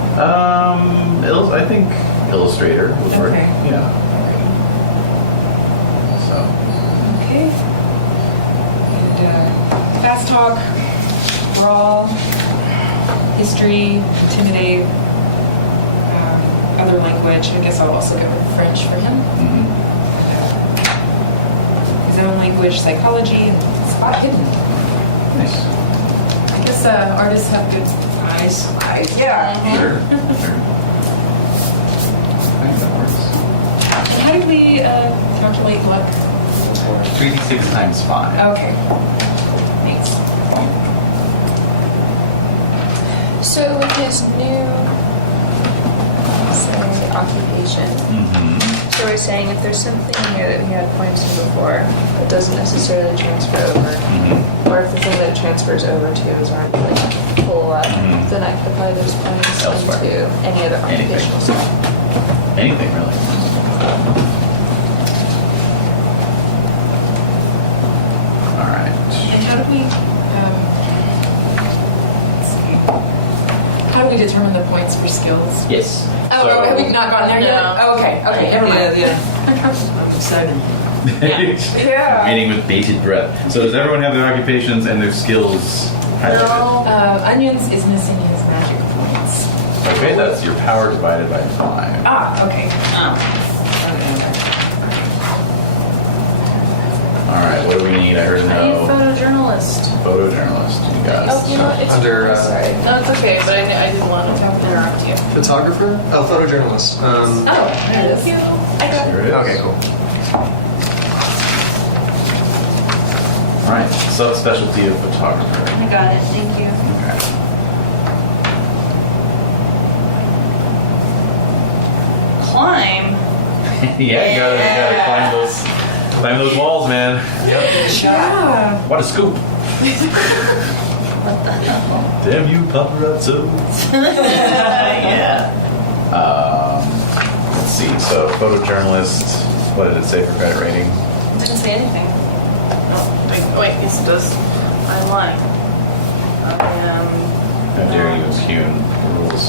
I think illustrator would work. Okay. Yeah. So. Okay. And fast talk, brawl, history, intimidate, other language. I guess I'll also go with French for him. Mhm. His own language, psychology, and spot hidden. Nice. I guess artists have good eyes. Yeah. Sure. Sure. I think that works. And how do we calculate luck? 3d6 times 5. Okay. Thanks. So with his new, say, occupation, Mm-hmm. so we're saying if there's something here that we had points in before that doesn't necessarily transfer over, Mm-hmm. or if the thing that it transfers over to is already like full up, Mhm. then I could apply those points Elsewhere. into any other Anything. occupational stuff. Anything, really. All right. And how do we, let's see. How do we determine the points for skills? Yes. Oh, have we not gotten there yet? No. Oh, okay, never mind. Yeah. I'm excited. Yeah. Meeting with bated breath. So does everyone have their occupations and their skills highlighted? Onions is missing his magic points. Okay, that's your power divided by 5. Ah, okay. All right, what do we need? I heard I need a no. photojournalist. Photojournalist. You got Oh, you know what? It's Under, sorry. No, it's okay, but I didn't want to interrupt you. Photographer? Oh, photojournalist. Oh, there it is. Thank you. I got There it is. Okay, cool. All right, subspecialty of photographer. I got it. Thank you. Okay. climb. Yeah, you gotta climb those walls, man. Yeah. What a scoop! What the hell? Damn you, paparazzo. Yeah. Let's see. So, photojournalist. What did it say for credit rating? It didn't say anything. Oh, wait, yes it does. I'm lying. How dare you impugn the rules?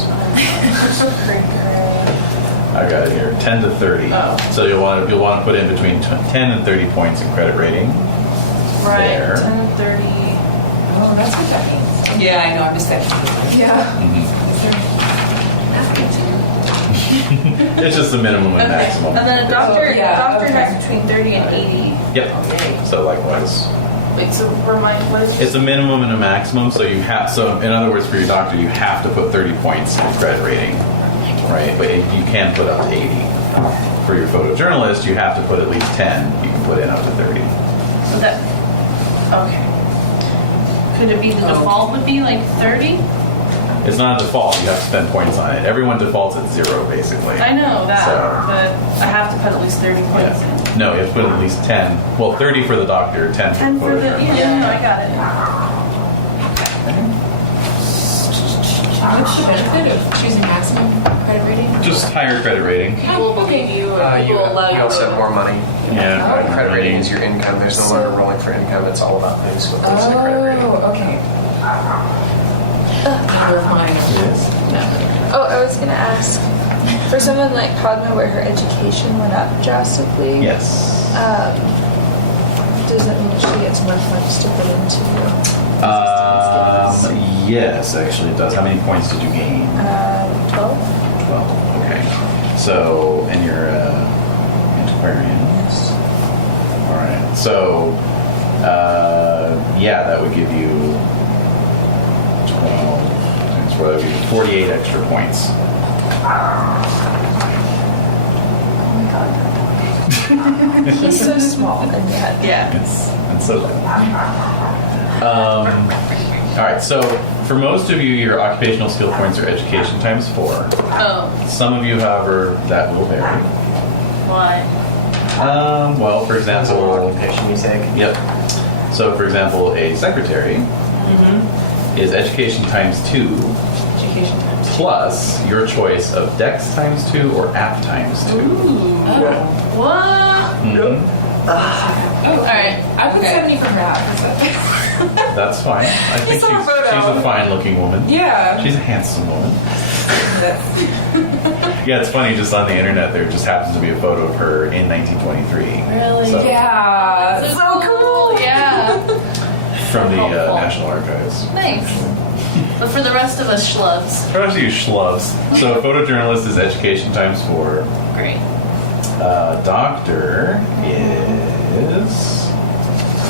I got it here. 10 to 30. Oh. So you'll want to put in between 10 and 30 points in credit rating. Right, There. 10 to 30. Oh, that's what that means. Yeah, I know. I'm just thinking. Yeah. It's just the minimum and maximum. And then a doctor, yeah, doctor okay. has between 30 and 80. Yep. So likewise. Wait, so remind, what is It's a minimum and a maximum, so you have. So in other words, for your doctor, you have to put 30 points in credit rating, right? But you can put up to 80. For your photojournalist, you have to put at least 10. You can put in up to 30. So that, okay. Could it be the default would be like 30? It's not a default. You have to spend points on it. Everyone defaults at 0, basically. I know that, So- but I have to put at least 30 points in. Yeah. No, you have to put at least 10. Well, 30 for the doctor, 10 for 10 the for the, photojournalist. yeah, no, I got it. What's the benefit of choosing maximum credit rating? Just higher credit rating. People will believe you, or You people will allow you also have to. more money. Yeah. Credit rating is your income. There's no longer rolling for income. It's all about things with goes in the credit rating. Oh, okay. Never mind. Oh, I was gonna ask, for someone like Padma where her education went up drastically, Yes. does that mean she gets more funds to put into Yes, actually it does. How many points did you gain? 12? 12. Okay. So, and you're antiquarian. Yes. All right. So, yeah, that would give you 12 times 4. That would give you 48 extra points. He's so small and yet. Yeah. Yes. And so, all right. So, for most of you, your occupational skill points are education times 4. Oh, Some of you, however, that will vary. why? Well, for example, Occupation you take. yep. So, for example, a secretary is education times 2 Education times. plus your choice of Dex times 2 or App times 2. What? Mhm. Oh, Alright, I put okay. 70 for that. That's fine. I think saw a photo. she's a fine-looking woman. Yeah. She's a handsome woman. Yeah, it's funny. Just on the internet, there just happens to be a photo of her in 1923. Really? So, Yeah. So cool. Yeah. From the Helpful. National Archives. Nice. But for the rest of us schlubs, For us, you schlubs. So, photojournalist is education times 4. great. Doctor is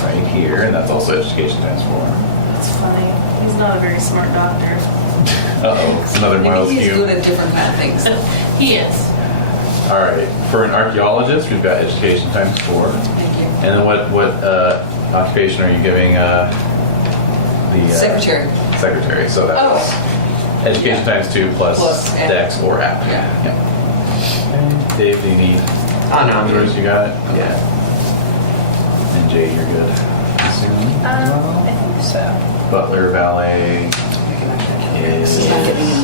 right here, and that's also education times 4. That's funny. He's not a very smart doctor. Uh-oh, it's another Miles He's good Hume. at different kind of things. He is. All right, for an archaeologist, we've got education times 4. Thank you. And then what occupation are you giving the Secretary. Secretary. So that's education times 2 plus Plus app. Dex or App. Yeah. Okay. Dave, do you need Oh, no, I'm yours? good. You got it? Yeah. And Jade, you're good. Assuming? I think so. Butler, valet is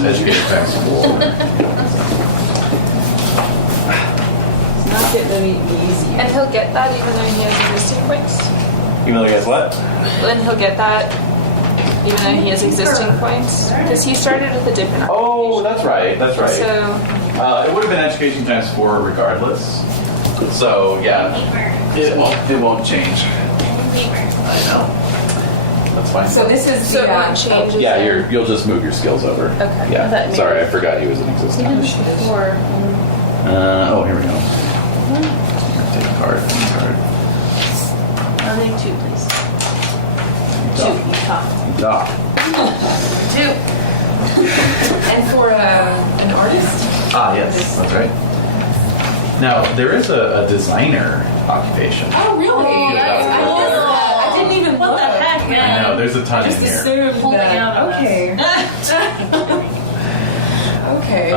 education times 4. It's not getting any easier. And he'll get that even though he has existing points? You know, guys, what? And he'll get that even though he has existing points? Because he started with a different Oh, that's right. That's right. So, It would have been education times 4 regardless. So yeah, it won't change. I know. That's fine. So this is so the, it won't change. Yeah, you'll just move your skills over. Okay. Yeah. That Sorry, I maybe- forgot he was in existence. Or Oh, here we go. Take a card. I'll need 2, please. Doc. 2, top. Doc. 2. and for an artist. Ah, yes, that's right. Now there is a designer occupation. Oh, really? Oh, that's I cool. missed that. I didn't even What look. the heck, man? I know there's a ton I just in here. assumed Pulling that. out of Okay. Okay.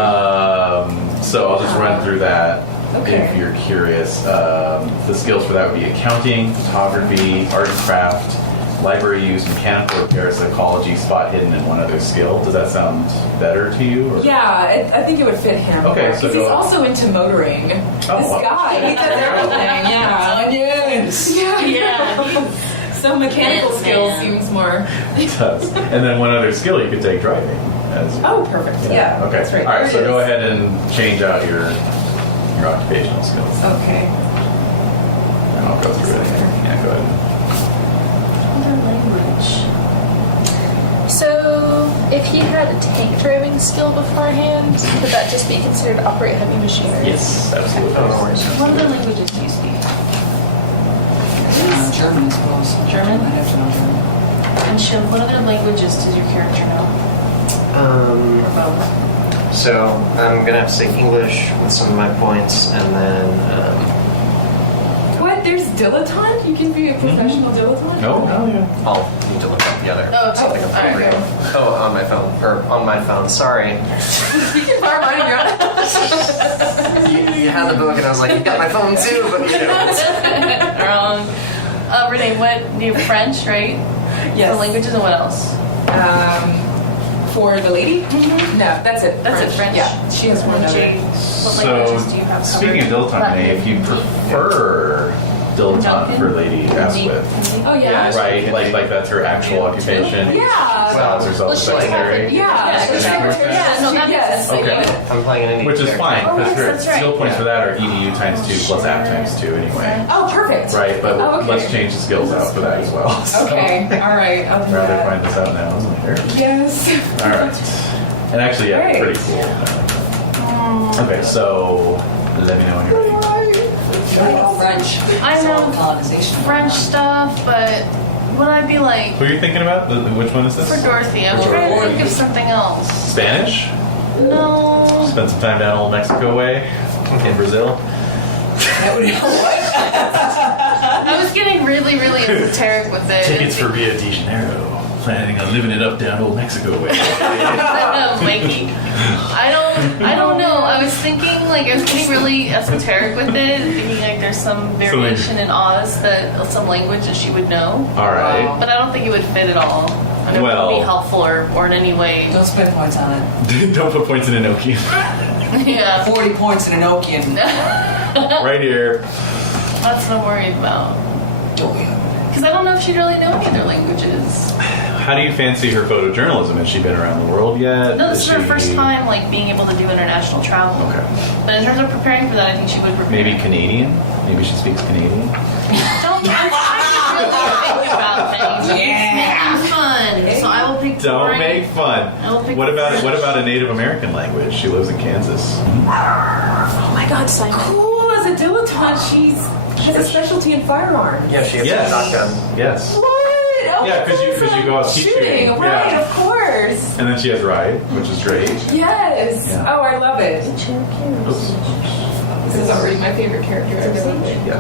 So So I'll just run through that Okay. if you're curious. The skills for that would be accounting, photography, art and craft, library use, mechanical repair, psychology, spot hidden, and one other skill. Does that sound better to you? Or? Yeah, I think it would fit him. Okay, so because he's also into motoring. Oh, This wow. guy, he does everything. Yeah. Onions! Yeah. So mechanical Yes, skills man. seems more. It does. And then one other skill you could take driving. As Oh, perfect. Yeah. Okay. That's right. All right. There So it go is. ahead and change out your occupational skills, Okay. and I'll go through it. Yeah, go ahead. Other language. So, if he had a tank driving skill beforehand, could that just be considered operate heavy machinery? Yes, absolutely. Oh, no worries. What other languages do you speak? German, I suppose. German? I'd have to know German. And Shiv, what other languages does your character know? Or both? So I'm gonna have to say English with some of my points, and then What? There's dilettante? You can be a professional dilettante? No, yeah. I'll need to look up the other. Oh, something all right, appropriate. go. Oh, on my phone, or on my phone. Sorry, You can borrow mine if you want. you had the book, and I was like, you got my phone too, but you don't. Wrong. Renae, what do you have French, right? Yes. The languages and what else? For the lady? No, that's it. That's it, French. Yeah, she has one Jade, other. what So, languages do you have covered? speaking of dilettante, if you prefer dilettante for Lady Asquith, Oh, yeah. right? Like that's her actual occupation. Yeah. Calls herself a Well, she's secretary. Yeah. she's secretary. Yeah, no, that makes sense. Okay. I'm playing an Indian Which is character. fine, Oh, because yes, her that's right. skill points for that are EDU times 2 plus app times 2 anyway. Oh, perfect. Right, but Oh, okay. let's change the skills out for that as well. So, Okay. All right. I'll I'd do rather that. find this out now than later. Yes. All right. And actually, yeah, Great. pretty cool. Okay, so let me know when you're ready. French. I It's all know colonization. French stuff, but would I be like Who are you thinking about? Which one is this? for Dorothy? I'm For trying to Dorothy. think of something else. Spanish? No. Spent some time down old Mexico way in Brazil. That would what? I was getting really, really esoteric with it. Tickets for Rio de Janeiro. Planning on living it up down old Mexico way. Wakey. I don't know. I was thinking like I was getting really esoteric with it, thinking like there's some variation in Oz that some language that she would know. All right. But I don't think it would fit at all. And it Well- wouldn't be helpful or in any way. Don't spend points on it. Don't put points in Enochian. Yeah. 40 points in Enochian. Right here. That's what I'm worried about. Oh, yeah. Because I don't know if she'd really know any other languages. How do you fancy her photojournalism? Has she been around the world yet? No, this is her she- first time like being able to do international travel. Okay. But in terms of preparing for that, I think she would prepare. Maybe Canadian? Maybe she speaks Canadian? Don't I'm trying to really think about things. Yeah. It's fun. So I will pick. Don't Tori. make fun. I will pick What about French. a Native American language? She lives in Kansas. Oh my god, Simon. Cool. As a dilettante, she has a specialty in firearms. Yeah, she has Yes. a shotgun. Yes. What? Oh, Yeah, 'cause you go out shooting. shooting. Right, Yeah. of course. And then she has Ride, which is great. Yes. Yeah. Oh, I love it. Oops. This is already my favorite character I've ever played. Yeah.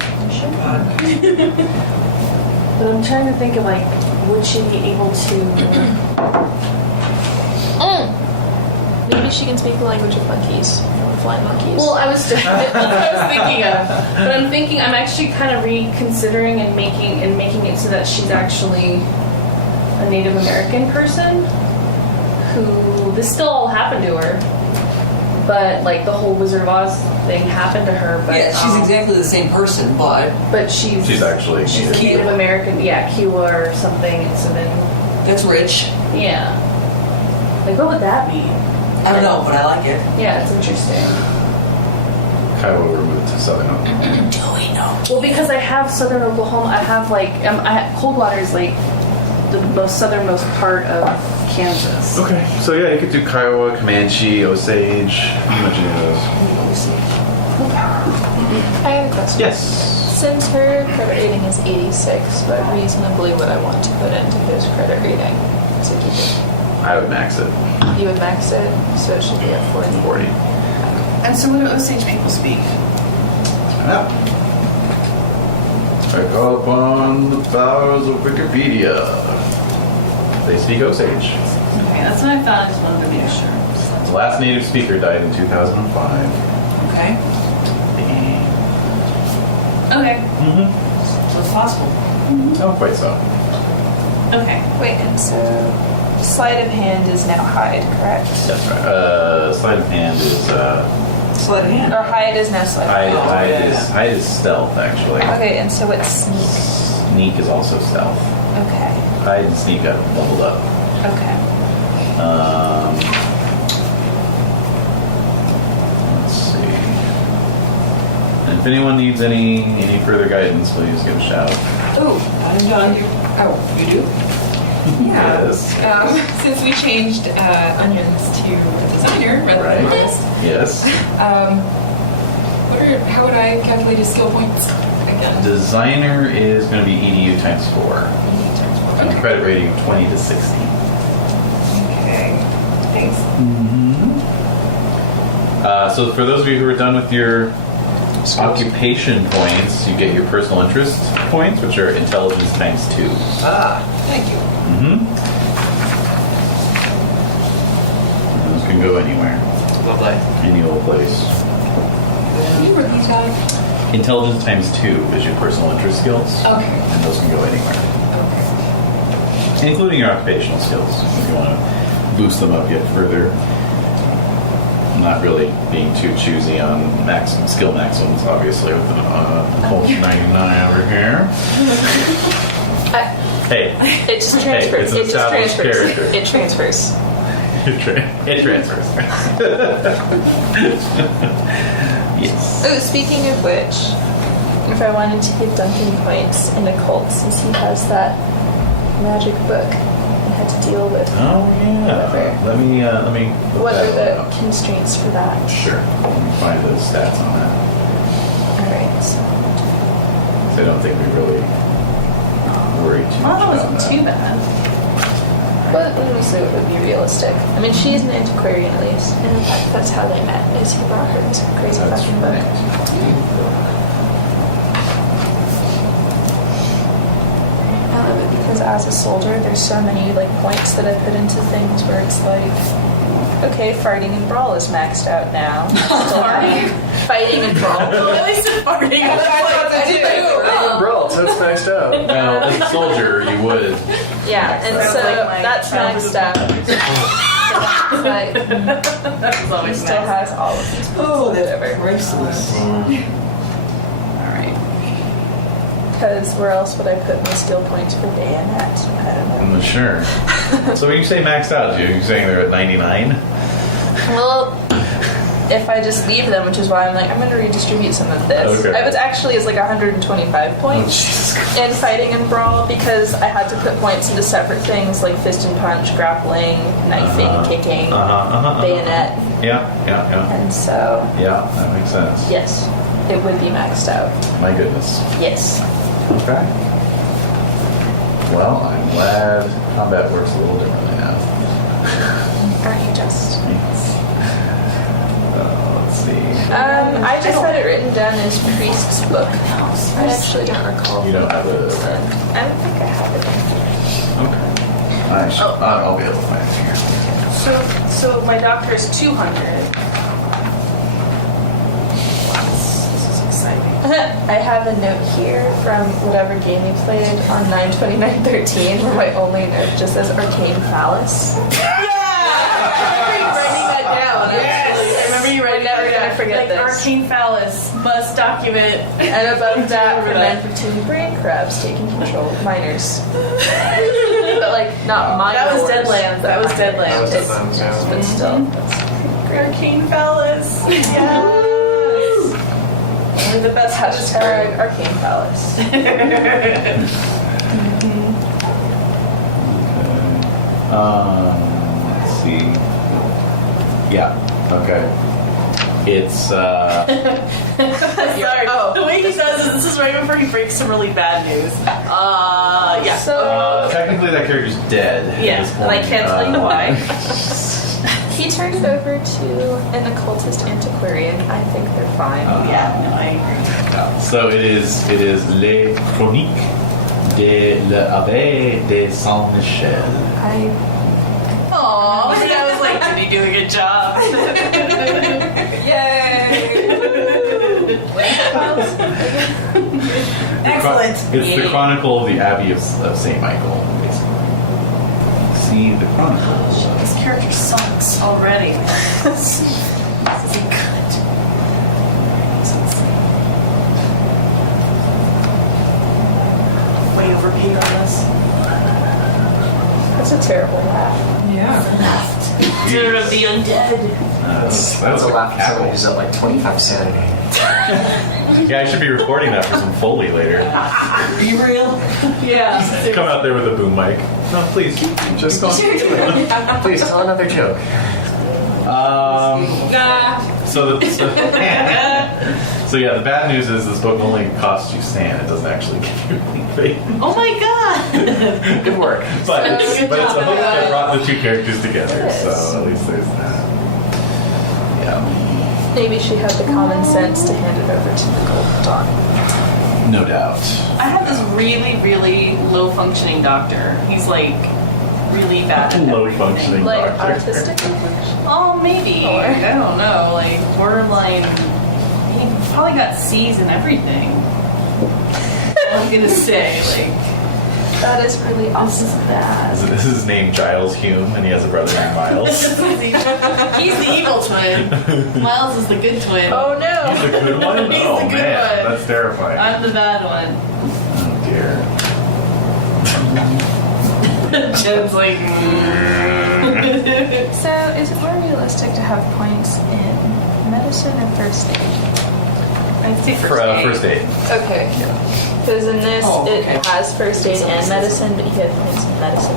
But I'm trying to think of like, would she be able to? Maybe she can speak the language of monkeys. Flying monkeys. Well, I was that's what I was thinking of. But I'm actually kind of reconsidering and making it so that she's actually a Native American person who this still all happened to her, but like the whole Wizard of Oz thing happened to her. But Yeah, she's exactly the same person, but She's actually she's a Native. Native American, yeah, Kiowa or something. And so then, that's rich. yeah, like what would that be? I don't know, but I like it. Yeah, it's interesting. Kiowa were moved to Southern Oklahoma. Do we know? Well, because I have Southern Oklahoma, I have Coldwater is like the most southernmost part of Kansas. Okay, so yeah, you could do Kiowa, Comanche, Osage. How much of those? I have a question. Yes. Since her credit rating is 86, but reasonably what I want to put into his credit rating to keep it. I would max it. You would max it, so it should be at 40. 40. And so, what do Osage people speak? Yeah. I call upon the powers of Wikipedia. They speak Osage. Okay, that's what I thought. I just wanted to be sure. The last native speaker died in 2005. Okay. Okay. So it's possible. Oh, quite so. Okay. Wait, and so sleight of hand is now hide, correct? That's right. Sleight of hand is Sleight of hand. Or hide is now sleight of hand. hide is stealth actually. Okay, and so it's sneak. Sneak is also stealth. Okay. Hide and sneak got leveled up. Okay. Let's see. And if anyone needs any further guidance, please give a shout. Oh, I'm done. Oh, you do? Yes. Since we changed onions to a designer rather than Right. artist, Yes. how would I calculate his skill points again? Designer is going to be EDU times 4. And Okay. credit rating of 20 to 60. Okay. Thanks. So for those of you who are done with your occupation points, you get your personal interest points, which are intelligence times 2. Thank you. Those can go anywhere. Lovely. Any old place. Can you repeat that? Intelligence times 2 is your personal interest skills. Okay. And those can go anywhere. Okay. Including your occupational skills, if you want to boost them up yet further. I'm not really being too choosy on skill maximums, obviously, with the Colt 99 over here. Hey, It just Hey, transfers. it's an It just established transfers. character. It transfers. it transfers. Yes. Oh, speaking of which, if I wanted to give Duncan points in occult, since he has that magic book, I had to deal with Oh yeah. Let me put what that are the one up. constraints for that. Sure. Let me find the stats on that. All right. So. So I don't think we really worry too much Well, that about wasn't that. too bad. Well, let me see what would be realistic. I mean, she's an antiquarian at least, and in fact, that's how they met. Is he brought her this crazy That's fucking right. book. I love it because as a soldier, there's so many like points that I put into things where it's like, okay, fighting and brawl is maxed out now. Fighting and brawl. At least it's farting. Bro, so it's maxed out. Well, as a soldier, you would. Yeah, and so that's maxed out. But That was he always still nice. has all of these points. Oh, that's whatever. priceless. Alright. Because where else would I put my skill points for bayonet? I don't know. I'm sure. So when you say maxed out, you're saying they're at 99? Well, if I just leave them, which is why I'm like, I'm going to redistribute some of this. Okay. I was actually is like 125 points in fighting and brawl because I had to put points into separate things like fist and punch, grappling, knifing, kicking, bayonet, Yeah. and so Yeah, that makes sense. yes, it would be maxed out. My goodness. Yes. Okay. Well, I'm glad combat works a little differently now. Aren't you just? Let's see. I just had it written down as priest's book. I actually don't recall. You don't have a... I don't think I have it. Okay. I'll be able to find it here. So my doctor is 200. This is exciting. I have a note here from whatever game we played on 9/29/13 where my only note just says arcane phallus. I remember you writing We're never that. gonna forget Like this. arcane phallus must document. And above that, for Remember that. 9/15, brain crabs taking control of miners. But like not minors. That was Deadlands. That was Deadlands. Deadlands, yeah. But still, that's great. Arcane phallus. Yes. Only the best how to describe. Hashtag arcane phallus. Let's see. Yeah. Okay. It's Sorry. The way he says it, this is right before he breaks some really bad news. Yeah. So technically that character's dead. at Yeah, this and I point. can't tell you why. he turned it over to an occultist antiquarian. I think they're fine. Yeah, no, I agree. So it is Les Chroniques de l'Abbé de Saint-Michel. Aww. I was like, did he do a good job? Yay! It's the Chronicle of the Abbey of St. Michael, basically. See the Chronicle. This character sucks already. This isn't good. Way overpaid on this. That's a terrible laugh. Dinner of the undead. That's a laugh for someone who's at like 25 sanity. Yeah, I should be recording that for some Foley later. Be real. Yeah. Come out there with a boom mic. No, please. Just please tell another joke. So yeah, the bad news is this book only costs you sand. It doesn't actually give you anything. Oh my god! Good work. But it's a Good job. book that brought the two characters together, Yes. so at least there's that. Yeah. Maybe she had the common sense to hand it over to the Golden Dawn. No doubt. I have this really, really low functioning doctor. He's like really bad at Low everything. functioning Like doctor. autistic? Oh, maybe. Or- I don't know. Like borderline. He probably got C's and everything. All I'm gonna say, like. That is really awesome. Bad. This is his name Giles Hume, and he has a brother named Miles. He's the evil twin. Miles is the good twin. Oh no! He's the good one? He's Oh the good man, one. that's terrifying. I'm the bad one. Oh dear. Jen's like. So, is it more realistic to have points in medicine or first aid? I'd say For first aid. Okay. Because in this, it has first aid and medicine, but you get points in medicine.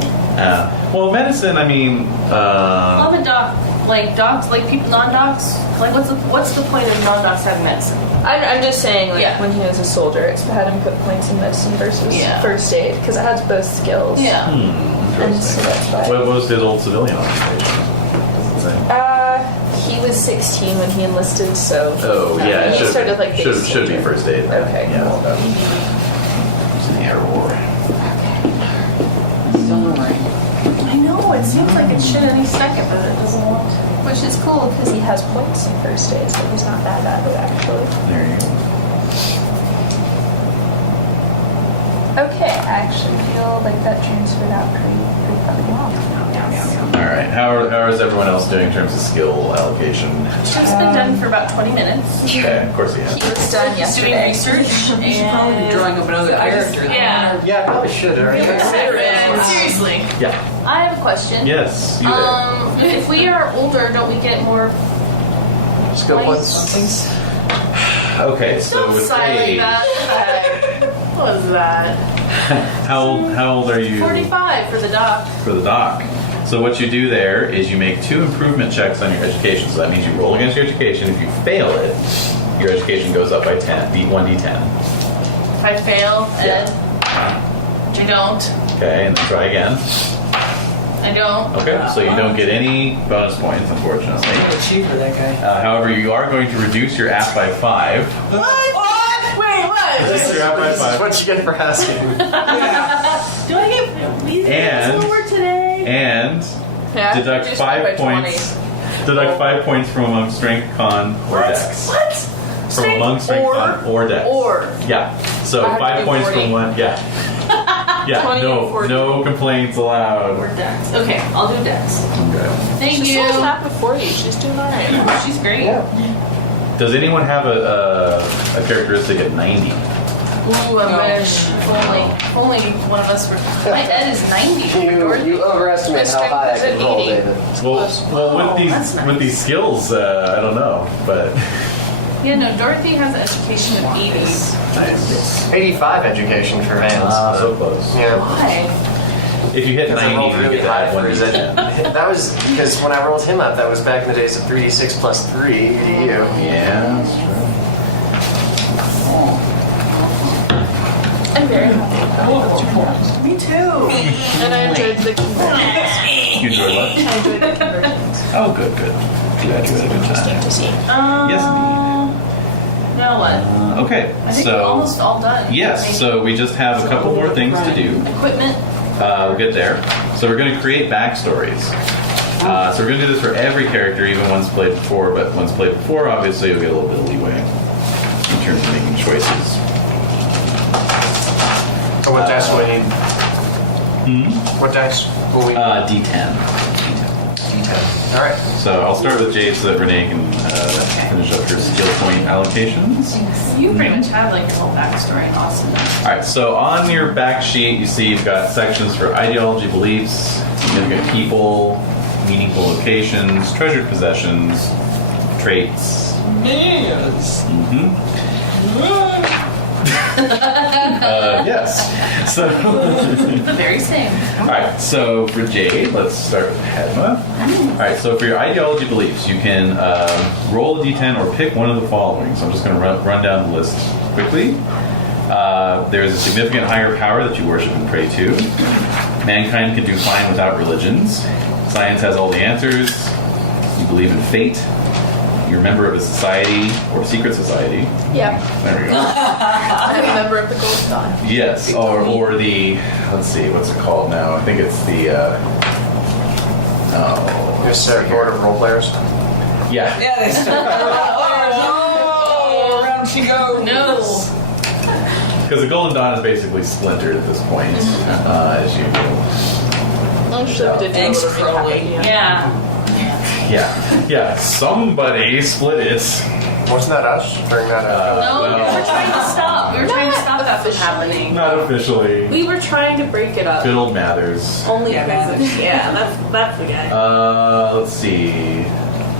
Well, medicine. I mean, Love a doc, like docs, like people non-docs. Like what's the point of non-docs having medicine? I'm just saying, like, Yeah. when he was a soldier, it's had him put points in medicine versus Yeah. first aid, because it has both skills. Yeah. And so interesting. that's why. What was his old civilian occupation? Does it say? He was 16 when he enlisted, so. Oh yeah, it he should started like should basic be training. first aid. Okay, Yeah. cool. It's in the air war. I know it seems like it should any second, but it doesn't want. Which is cool because he has points in first aid, so he's not that bad at it actually. There you go. Okay, I actually feel like that transferred out pretty fucking well. All right. How is everyone else doing in terms of skill allocation? It's been done for about 20 minutes. Okay, of course he has. He was done Doing yesterday. research. You should probably be drawing up another character. Yeah. Yeah, I probably should. Right? Seriously. Yeah. I have a question. Yes. You there. If we are older, don't we get more Skill points. Something's Okay, so Don't with sigh like age, that. What was that? how old are you 45 for the doc. for the doc? So what you do there is you make 2 improvement checks on your education. So that means you roll against your education. If you fail it, your education goes up by 10, d1d10. If I fail, Ed, I don't. Okay, and then try again. I don't. Okay, so you don't get any bonus points, unfortunately. achiever, that guy. However, you are going to reduce your app by 5. What? Wait, what? Reduce your app by This is 5. what you get for asking. Do I get these And- over today? And Yeah, deduct reduced 5 by 20. points. Deduct 5 points from among strength, con, or dex. What? From among strength, con, or dex. Or. Yeah. So I have to 5 do points 40. from one. Yeah. Yeah. 20 and No. 40. No complaints allowed. Or Dex. Okay, I'll do Dex. Okay. Thank She's you. still not before you. She's doing all right. She's great. Does anyone have a characteristic at 90? Ooh, I wish. If only one of us were. My Ed is 90. You overestimate how high I can roll, David. Well, that's with these skills, I don't know, but Yeah, no, Dorothy has an education of 80. nice. 85 education for Vance. So close. Yeah. Why? If you hit Because I 90, rolled you really get to high add for 1 his d10. That was because when I rolled him up, that was back in the days of 3d6 plus 3 EDU. Yeah, that's true. I'm very happy with how it turned out. Me too. And I enjoyed the conversions. You enjoyed what? I enjoyed the conversions. Oh, good. Glad you had a good Interesting time. to see. Yes, indeed. Now what? Okay, I think we're almost so all done. yes, so we just have a couple more things to do. Equipment. We'll get there. So we're going to create backstories. So we're going to do this for every character, even one's played before. But one's played before, obviously, you'll get a little bit of leeway in terms of making choices. So what dice will we need? What dice will we need? D10. D10. All right. So I'll start with Jade so that Renae can finish up her skill point allocations. You pretty much have like a whole backstory in Austin. All right, so on your back sheet, you see you've got sections for ideology, beliefs, significant people, meaningful locations, treasured possessions, traits. Yes. Yes. So, The very same. all right. So for Jade, let's start with Padma. All right. So for your ideology beliefs, you can roll a d10 or pick one of the following. So I'm just going to run down the list quickly. There is a significant higher power that you worship and pray to. Mankind can do fine without religions. Science has all the answers. You believe in fate. You're a member of a society or secret society. Yeah. There we go. I'm a member of the Golden Dawn. Yes, or the, let's see, what's it called now? I think it's the, Yes, Board of Roleplayers. yeah. Yeah, they start. Oh, around she goes. No. Because the Golden Dawn is basically splintered at this point, as you know. Actually, we did do a Thanks, little recap. Crowley. Yeah. Yeah, somebody split it. Wasn't that us during that? No, we well, were trying to stop. We were trying to stop that from happening. Not officially. We were trying to break it up. Good old Mathers. Only Yeah, because man. yeah, that's the guy. Let's see.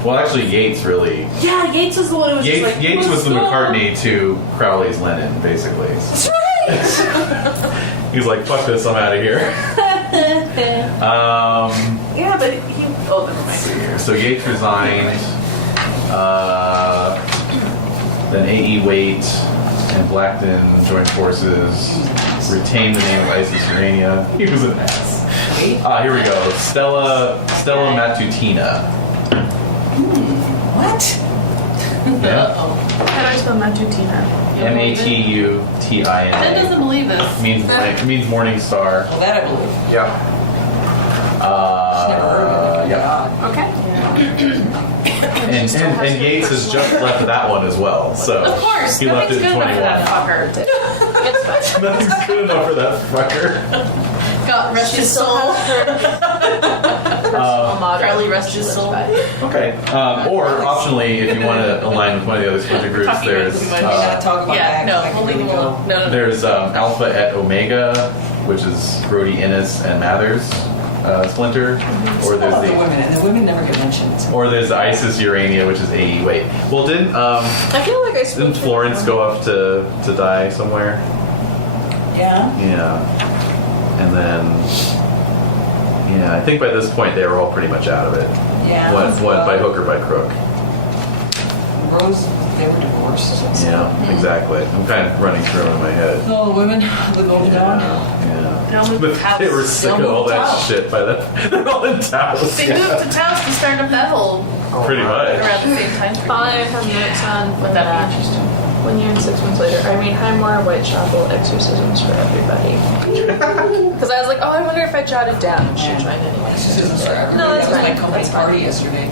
Well, actually, Yates really. Yeah, Yates was the one who was just like, Yates was the "Let's go." McCartney to Crowley's Lennon, basically. That's right. He's like, fuck this, I'm out of here. Yeah, but he. Oh, never mind. Let's see here. So Yates resigned. Then A.E. Waite and Blackton joined forces, retained the name of Isis Urania. He was an ass. Here we go. Stella Matutina. What? Yeah. How do I spell Matutina? Matutina. Ben doesn't believe this. Means morning star. Well, that I believe. Yeah. Never heard of it. Yeah. Okay. And Yates has just left that one as well. So Of course, he left it nothing's at good 21. enough for that fucker. Nothing's good enough for that fucker. God rest his soul. Charlie rest his soul. Okay. Or optionally, if you want to align with one of the other splinter groups, Talking there's about We gotta talk about Yeah, that. no, 'cause I can we'll leave really him go. alone. No. there's Alpha et Omega, which is Brody Innes and Mathers splinter, or All there's of the the women, and the women never get mentioned. or there's Isis Urania, which is A.E. Wait. Well, didn't I feel like I spoke didn't Florence go off to die somewhere? Yeah. Yeah. And then yeah, I think by this point they were all pretty much out of it. Yeah. What by hook or by crook. Rose, they were divorced. Yeah, exactly. I'm kind of running through them in my head. No, the women, the Golden Dawn. Yeah. They'll move to Taos. They were sick of all that shit by then. They're all in Taos. They moved to Taos to start up that whole Pretty much. around the same time. I have notes on Would that be interesting? 1 year and 6 months later. I mean, Highmore, Whitechapel, exorcisms for everybody. Because I was like, oh, I wonder if I jotted down. Should try anyway. No, that's That was my fine. company That's fine. party yesterday.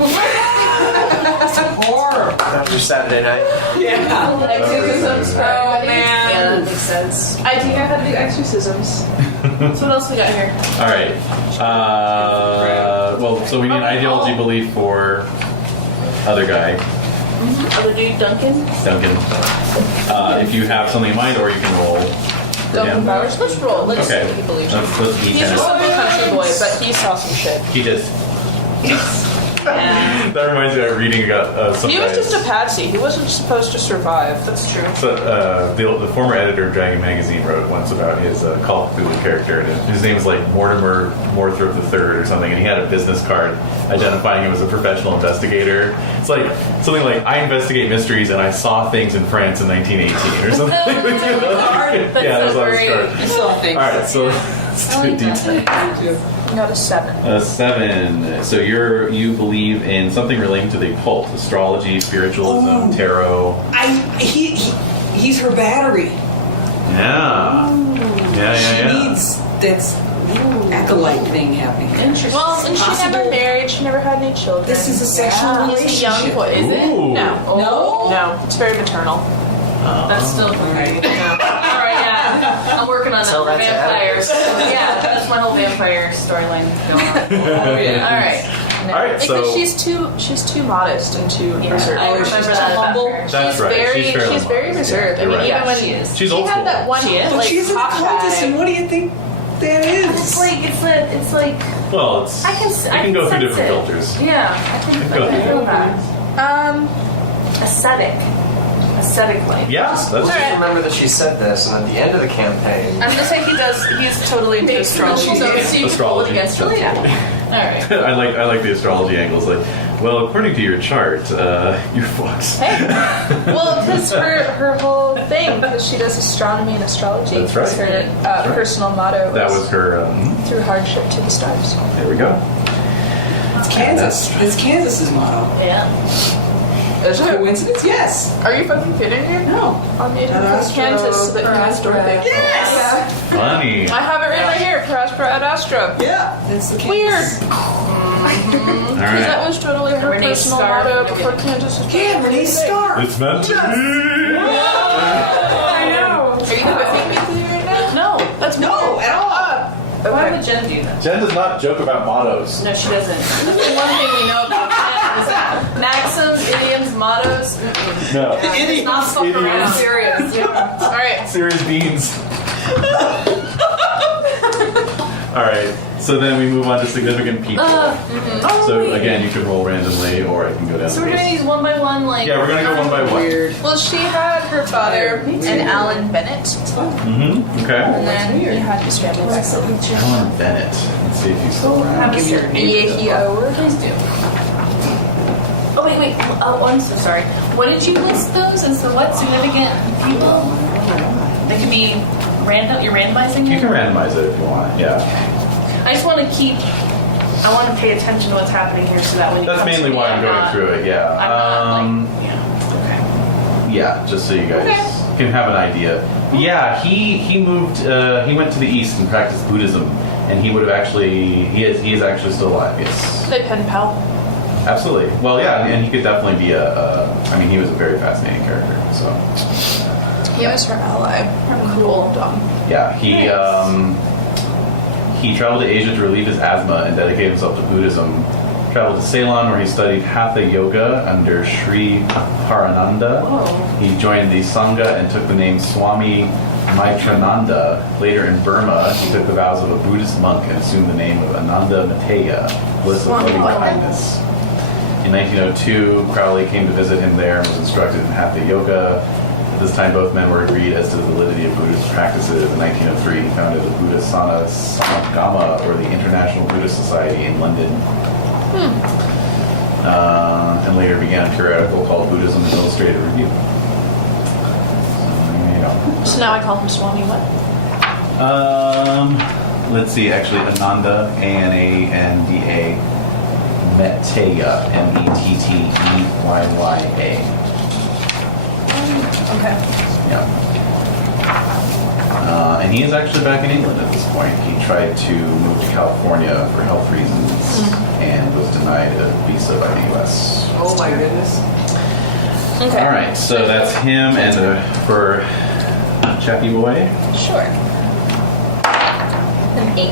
Horrible. After Saturday night. Yeah. Exorcisms for everybody. Yeah, that makes sense. I do know how to do exorcisms. So what else we got here? All right. Well, so we need an ideology belief for other guy, Other dude, Duncan. Duncan. If you have something in mind, or you can roll for Duncan him. Bowers. Let's roll. Let's see Okay. if he believes me. Let's He's a simple country boy, but he saw some shit. He did. Yeah. That reminds me of reading about some He was guys. just a patsy. He wasn't supposed to survive. That's true. So, the former editor of Dragon Magazine wrote once about his Call of Cthulhu character, and his name was like Mortimer Morthrop III or something, and he had a business card identifying him as a professional investigator. It's like something like, I investigate mysteries and I saw things in France in 1918 or something. That's Yeah, that was so on his great. card. I saw things. Alright, so let's do D10. Not a 7. 7. So you believe in something relating to the occult, astrology, spiritualism, tarot. He's her battery. Yeah. She needs that acolyte thing happening. Interesting. Well, and she never married. She never had any children. This is a sexual He's a young relationship. boy. Is it? Ooh. No. No? No. It's very maternal. That's still great. All right, yeah. I'm working on that for Tell that to vampire storyline going on. Oh, yeah. All right. No, All right, because so- she's too modest and too Yeah, reserved. I remember she's that about humble. her. That's right. She's fairly very modest. reserved. I You're mean, right. even Yeah, when she is. She's she old had school. that one She is. But like she's in a pop contest, tag. and what do you think that is? It's like Well, it's I can you can go through sense different it. filters. Yeah, I can Go through feel that. Aesthetic life. Yeah, that's Just remember that she said this, and at the end of the campaign, I'm just saying he's totally into astrology. So you can pull it Astrology. against her. Yeah. All right. I like the astrology angles. Like, well, according to your chart, you're fucked. Well, because her whole thing, because she does astronomy and astrology. That's right. Her That's right. personal motto That was her. through hardship to the stars. There we go. It's Kansas. It's Kansas's motto. Yeah. Is it? Coincidence? Yes. Are you fucking kidding me? No. On the Astro- Kansas, so that Kansas birthday. Yes. Funny. I have it written right here. Prospera ad Astra. Yeah. It's the Weird. Kansas. All Because right. that was totally her Renae's personal scarf motto and before everything. Kansas was Yeah, Renee's star. It's meant to be. I know. Are you whipping me through right now? No. That's No, at all. Why would Jen do that? Jen does not joke about mottos. No, she doesn't. That's the one thing we know about Jen is that maxims, idioms, mottos. No. It's not fuck around. Idioms. Serious. Yeah. All right. Serious beans. All right. So then we move on to significant people. Oh, So wait. again, you can roll randomly, or I can go down. So the we're doing list. these one by one, like. Yeah, we're gonna go one by one. Weird. Well, she had her father and Alan Bennett, Mm-hmm. Okay. and then he had his family back then. Alan Bennett. Let's see if he's still around. Have a Give me your seat. name. Yehio. Please do. Oh wait. Oh, I'm so sorry. What did you list those as the what significant people? They could be random. You're randomizing You them? can randomize it if you want. Yeah. I just want to keep. I want to pay attention to what's happening here, so that when you That's come to mainly me, why I'm going not- through it. Yeah. I'm not like, yeah. Yeah, just so you guys can have an idea. Yeah, he moved. He went to the east and practiced Buddhism, and he would have actually. He is actually still alive. Yes, They pen pal. absolutely. Well, yeah, and he could definitely be I mean, he was a very fascinating character. So He was her ally. Her cool dog. yeah, he traveled to Asia to relieve his asthma and dedicate himself to Buddhism. Traveled to Ceylon, where he studied Hatha Yoga under Sri Parananda. Whoa. He joined the Sangha and took the name Swami Maitrananda. Later in Burma, he took the vows of a Buddhist monk and assumed the name of Ananda Mateya, bliss of loving kindness. In 1902, Crowley came to visit him there and was instructed in Hatha Yoga. At this time, both men were agreed as to the validity of Buddhist practices. In 1903, he founded the Buddhist Samagama, or the International Buddhist Society in London. And later began a periodical called Buddhism Illustrated Review. So, there you go. So now I call him Swami what? Let's see, actually, Ananda, A-N-A-N-D-A, Metteyya, M-E-T-T-E-Y-Y-A. Okay. Yeah. And he is actually back in England at this point. He tried to move to California for health reasons and was denied a visa by the U.S. Oh my goodness. Okay. All right, so that's him, and for Chappie Boy, Sure. An 8.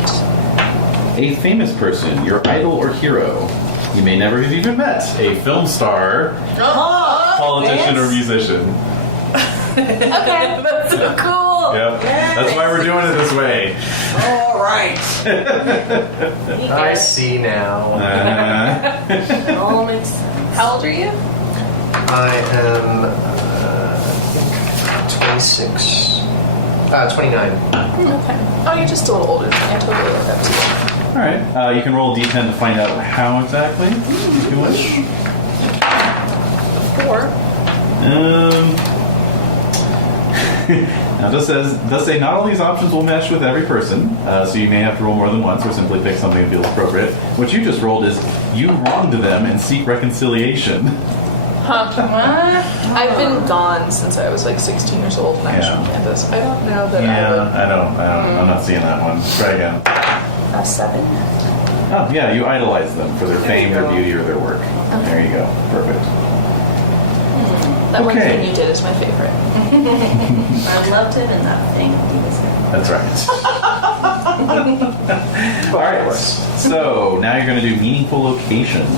a famous person, your idol or hero. You may never have even met. A film star, politician, or musician. Okay, that's so cool. Yep. That's why we're doing it this way. All right. I see now. Uh, All makes sense. How old are you? I am I think 26. 29. Okay. Oh, you're just a little older than me. I totally look up to you. all right. You can roll a d10 to find out how exactly, if you wish. 4. Now, this does say not all these options will mesh with every person, so you may have to roll more than once or simply pick something that feels appropriate. What you just rolled is you wronged them and seek reconciliation. Huh. I've been gone since I was like 16 years old and I was Yeah. from Kansas. I don't know that Yeah, I don't. I'm not seeing that one. Try again. I would. A 7. Oh, yeah, you idolize them for their fame, their beauty, or their work. There you go. Perfect. That one Okay. thing you did is my favorite. I loved him in that thing. He was That's right. All right. So now you're going to do meaningful locations.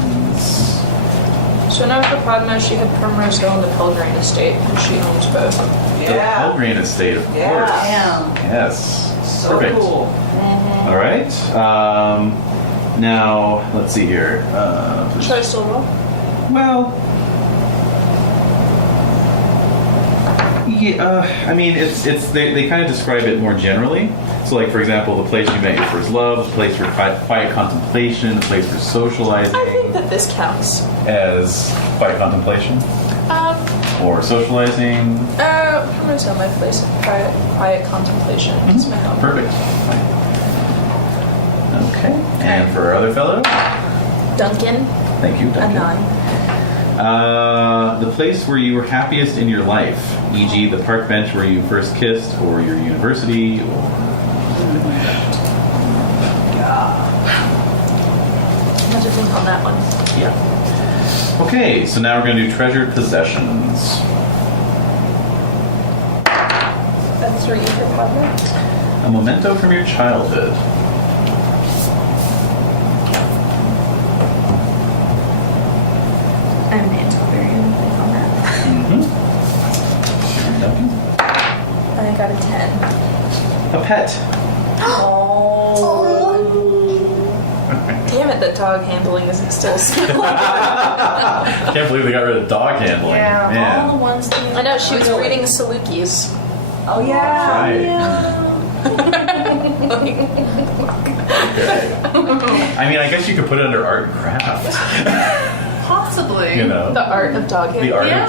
So now for Padma, she had Primrose Hill and the Pelgrane Estate, and she owns both. The Pelgrane Estate, of course. Yes. So Perfect. cool. All right. Now let's see here. Should I still roll? Well, yeah. I mean, it's they kind of describe it more generally. So, like for example, the place you met your first love, the place for quiet contemplation, the place for socializing. I think that this counts. As quiet contemplation or socializing. Primrose Hill, my place of quiet contemplation. It's my home. Perfect. Okay. And for our other fellow, Duncan, thank you, a Duncan. 9. The place where you were happiest in your life, e.g., the park bench where you first kissed, or your university, or something like that. I have to think on that one. Yeah. Okay, so now we're going to do treasured possessions. That's 3 for Padma. A memento from your childhood. I'm an antiquarian on that. Duncan? I got a 10. A pet. Oh. Damn it, that dog handling isn't still smell. Can't believe they got rid of dog handling. Yeah, Man. all the ones that I know, she was reading Salukis. Oh yeah. Right. Okay. I mean, I guess you could put it under art and craft. Possibly. You know, The art of dog handling. the art of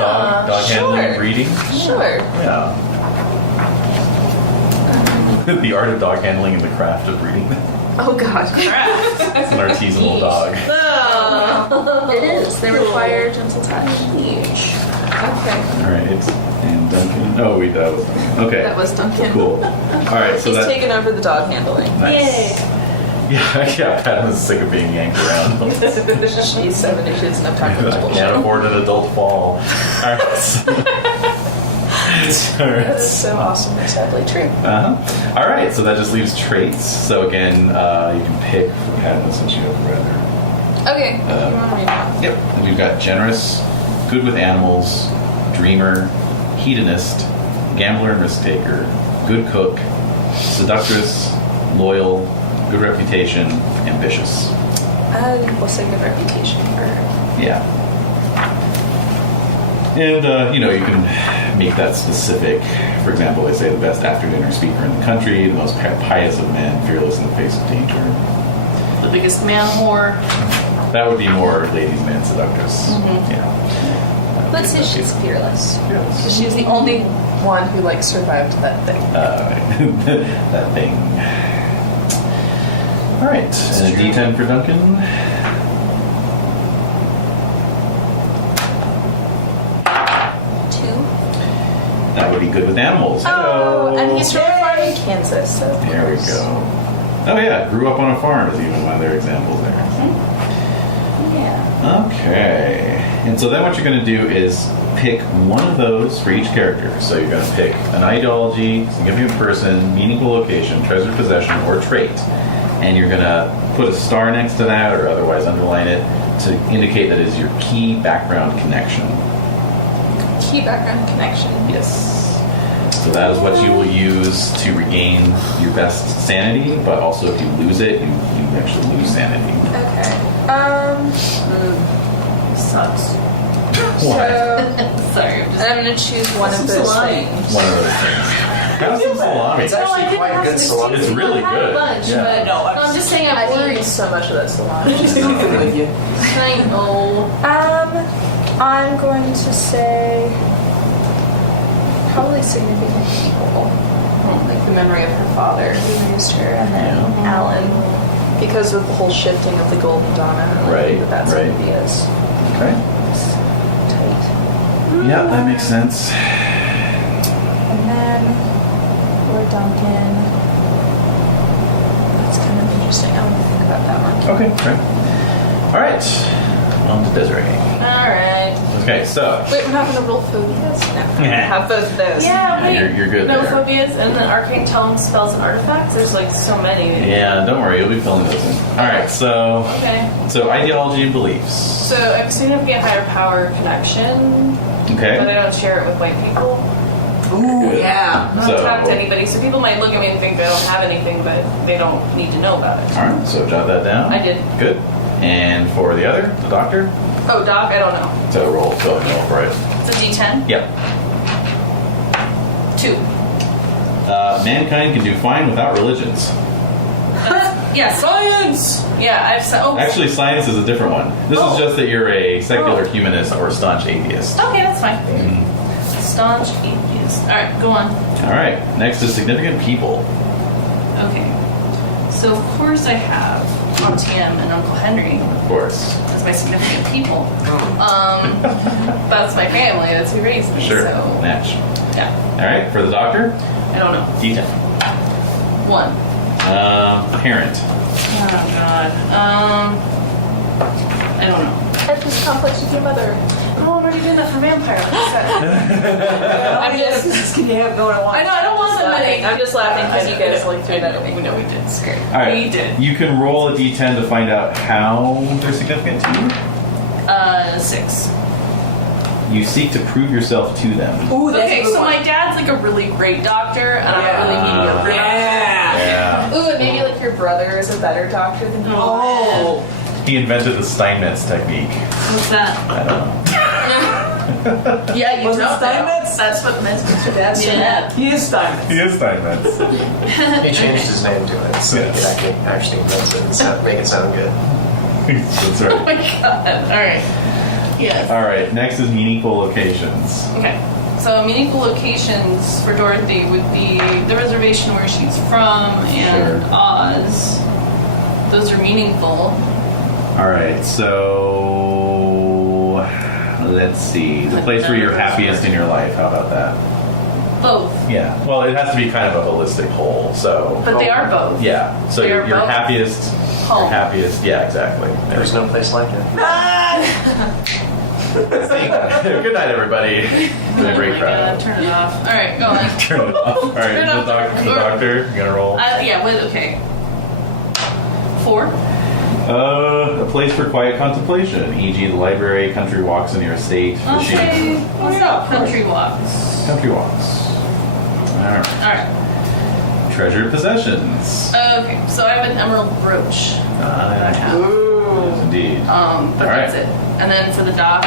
dog handling and sure. breeding. Sure. Yeah. The art of dog handling and the craft of breeding. Oh god, crap. It's an artisanal dog. It is. They require gentle touch. Okay. All right. And Duncan. Oh, wait, that was Duncan. Okay. That was Duncan. Cool. All right. So He's that. taken over the dog handling. Nice. Yeah. Pat was sick of being yanked around. She's 70. She doesn't have time for this I bullshit. can't afford an adult fall. All right. All right. That is so awesome and sadly true. All right, so that just leaves traits. So again, you can pick for Padma since you have rather. Okay. You want to read that? Yep. We've got generous, good with animals, dreamer, hedonist, gambler and risk taker, good cook, seductress, loyal, good reputation, ambitious. We'll say good reputation for her. Yeah. And, you can make that specific. For example, they say the best after-dinner speaker in the country, the most pious of men, fearless in the face of danger. The biggest man whore. That would be more ladies' man seductress. Yeah. Let's say she's fearless. Yes. She's the only one who survived that thing. That thing. All right. And a D10 for Duncan. That would be good with animals. Oh, Hello. and he's from a farm in Kansas. So of There we course. go. Oh yeah, grew up on a farm is even one of their examples there. Yeah. Okay. And so then what you're going to do is pick one of those for each character. So you're going to pick an ideology, significant person, meaningful location, treasured possession, or trait. And you're going to put a star next to that or otherwise underline it to indicate that is your key background connection. Key background connection. Yes. So that is what you will use to regain your best sanity, but also if you lose it, you actually lose sanity. Okay. Sucks. Why? Sorry. I'm gonna choose one of those things. One of those things. Have some salami. It's actually quite good salami. It's really good. Lunch, Yeah. but No, I'm just saying I'm I've worried. eaten so much of that salami. with you. I know. I'm going to say probably significant people, like the memory of her father who raised her, and then Alan, because of the whole shifting of the Golden Dawn. I don't Right, think that's right. what he is. Okay. Tight. Yeah, that makes sense. And then Lord Duncan. That's kind of interesting. I want to think about that one. Okay, great. All right. On to Desiree. All right. Desiree Okay, so Wait, we're not gonna roll phobias? No. Have both of those. Yeah, wait. you're good No there. phobias and then arcane tone spells and artifacts. There's like so many. Yeah, don't worry, you'll be filling those in. All right, so Okay. ideology and beliefs. So I'm significant higher power connection, but I Okay. don't share it with white people. Ooh, Good. yeah. I'm not So- talking to anybody, so people might look at me and think I don't have anything, but they don't need to know about it. All right, so jot that down. I did. Good. And for the other, the doctor, Oh, Doc, I don't know. so roll, so no for it. It's a D10. Yep. 2. Mankind can do fine without religions. Yeah, science. Yeah, I've oh. Actually, science is a different one. This is just that you're a secular humanist or staunch atheist. Okay, that's fine. Staunch atheist. All right, go on. All right. Next is significant people. Okay. So of course I have Auntie Em and Uncle Henry Of course. as my significant people. That's my family. That's who raised me. Sure. So Natch. yeah, All right. For the doctor, I don't know. D10. 1. Parent. Oh God. I don't know. Have this complex with your mother. Oh, I'm already doing that for vampire. I'm just can you have going on? I know. I don't want them many. I'm just laughing because you guys like threw that at me. We know we did. It's great. All right. We did. You can roll a D10 to find out how they're significant to you. 6. You seek to prove yourself to them. Ooh, that's a Okay, good so one. my dad's like a really great doctor, and I'm a really mediocre. Yeah. Yeah. Ooh, and maybe like your brother is a better doctor than you. Oh. He invented the Steinmetz technique. What's that? I don't know. Yeah, you Was it don't know. Steinmetz? That's what Mr. Dad said. He is Steinmetz. He is Steinmetz. He changed his name to it so he could actually invent it and make it sound good. That's Oh right. my god. Alright. Yes. All right. Next is meaningful locations. Okay. So meaningful locations for Dorothy would be the reservation where she's from and Sure. Oz. Those are meaningful. All right. So let's see. The place where you're happiest in your life. How about that? Both. Yeah. Well, it has to be kind of a holistic whole. So But they are both. yeah. So They are your both happiest. home. Your happiest. Yeah. Exactly. There's no place like it. Good night, everybody. Been a great Oh my crowd. god, turn it off. Alright, go on. Turn it off. All right. Turn The, off the the doctor. You gonna roll? Yeah, okay. 4. A place for quiet contemplation, e.g., the library, country walks in your estate. I'll fishing. say what's up? Country walks. Country walks. All right. Alright. Treasured possessions. Okay, so I have an emerald brooch. Yes, indeed. But All that's right. it. And then for the doc,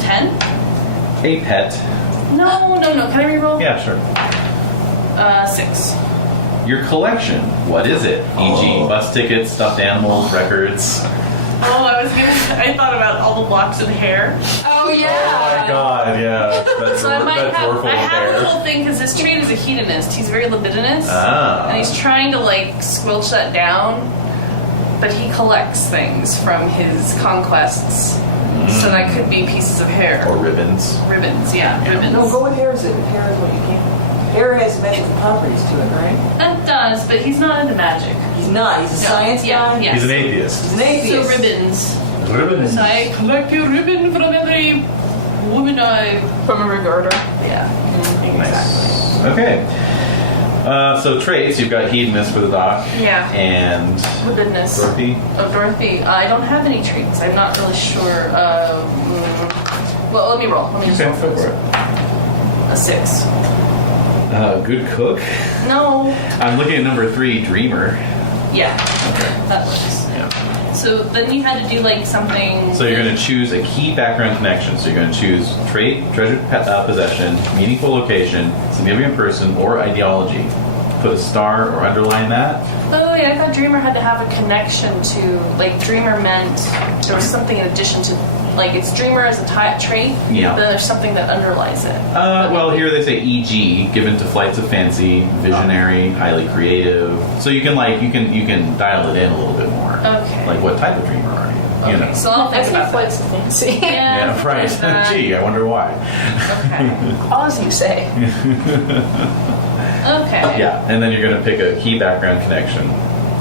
10? A pet. No. Can I reroll? Yeah, sure. 6. Your collection. What is it? E.g., bus tickets, stuffed animals, records. Oh, I thought about all the locks of hair. Oh yeah. Oh my God! Yeah, that's So I might that's have, full I of have a hair. little thing because this trade is a hedonist. He's very libidinous, Ah. and he's trying to like squelch that down. But he collects things from his conquests, so that could be pieces of hair, Or ribbons. ribbons. Yeah, ribbons. No, go with hair. Hair is what you can't. Hair has magical properties to it, right? That does, but he's not into magic. He's not. He's a science guy. Yeah. He's an atheist. He's an atheist. So ribbons. Ribbons. So I collect a ribbon from every woman I. From a regarder. Yeah. Nice. Okay. So traits, you've got hedonist for the doc. Yeah. And Libidinous. Dorothy. Oh, Dorothy. I don't have any traits. I'm not really sure. Well, let me roll. Let me just Okay, roll go first. for it. A 6. Good cook. No. I'm looking at number 3, dreamer. Yeah. That works. Yeah. So then you had to do like something. So you're going to choose a key background connection. So you're going to choose trait, treasured possession, meaningful location, significant person, or ideology. Put a star or underline that. Oh yeah, I thought dreamer had to have a connection to like dreamer meant there was something in addition to like it's dreamer as a trait. Yeah. But then there's something that underlies it. Well, here they say e.g. given to flights of fancy, visionary, highly creative. So you can you can dial it in a little bit more. Okay. Like what type of dreamer are you? You know. So I'll I think say about that. flights of fancy. Yeah, right. Gee, I wonder why. Okay. Oz, you say. Okay. Yeah, and then you're going to pick a key background connection.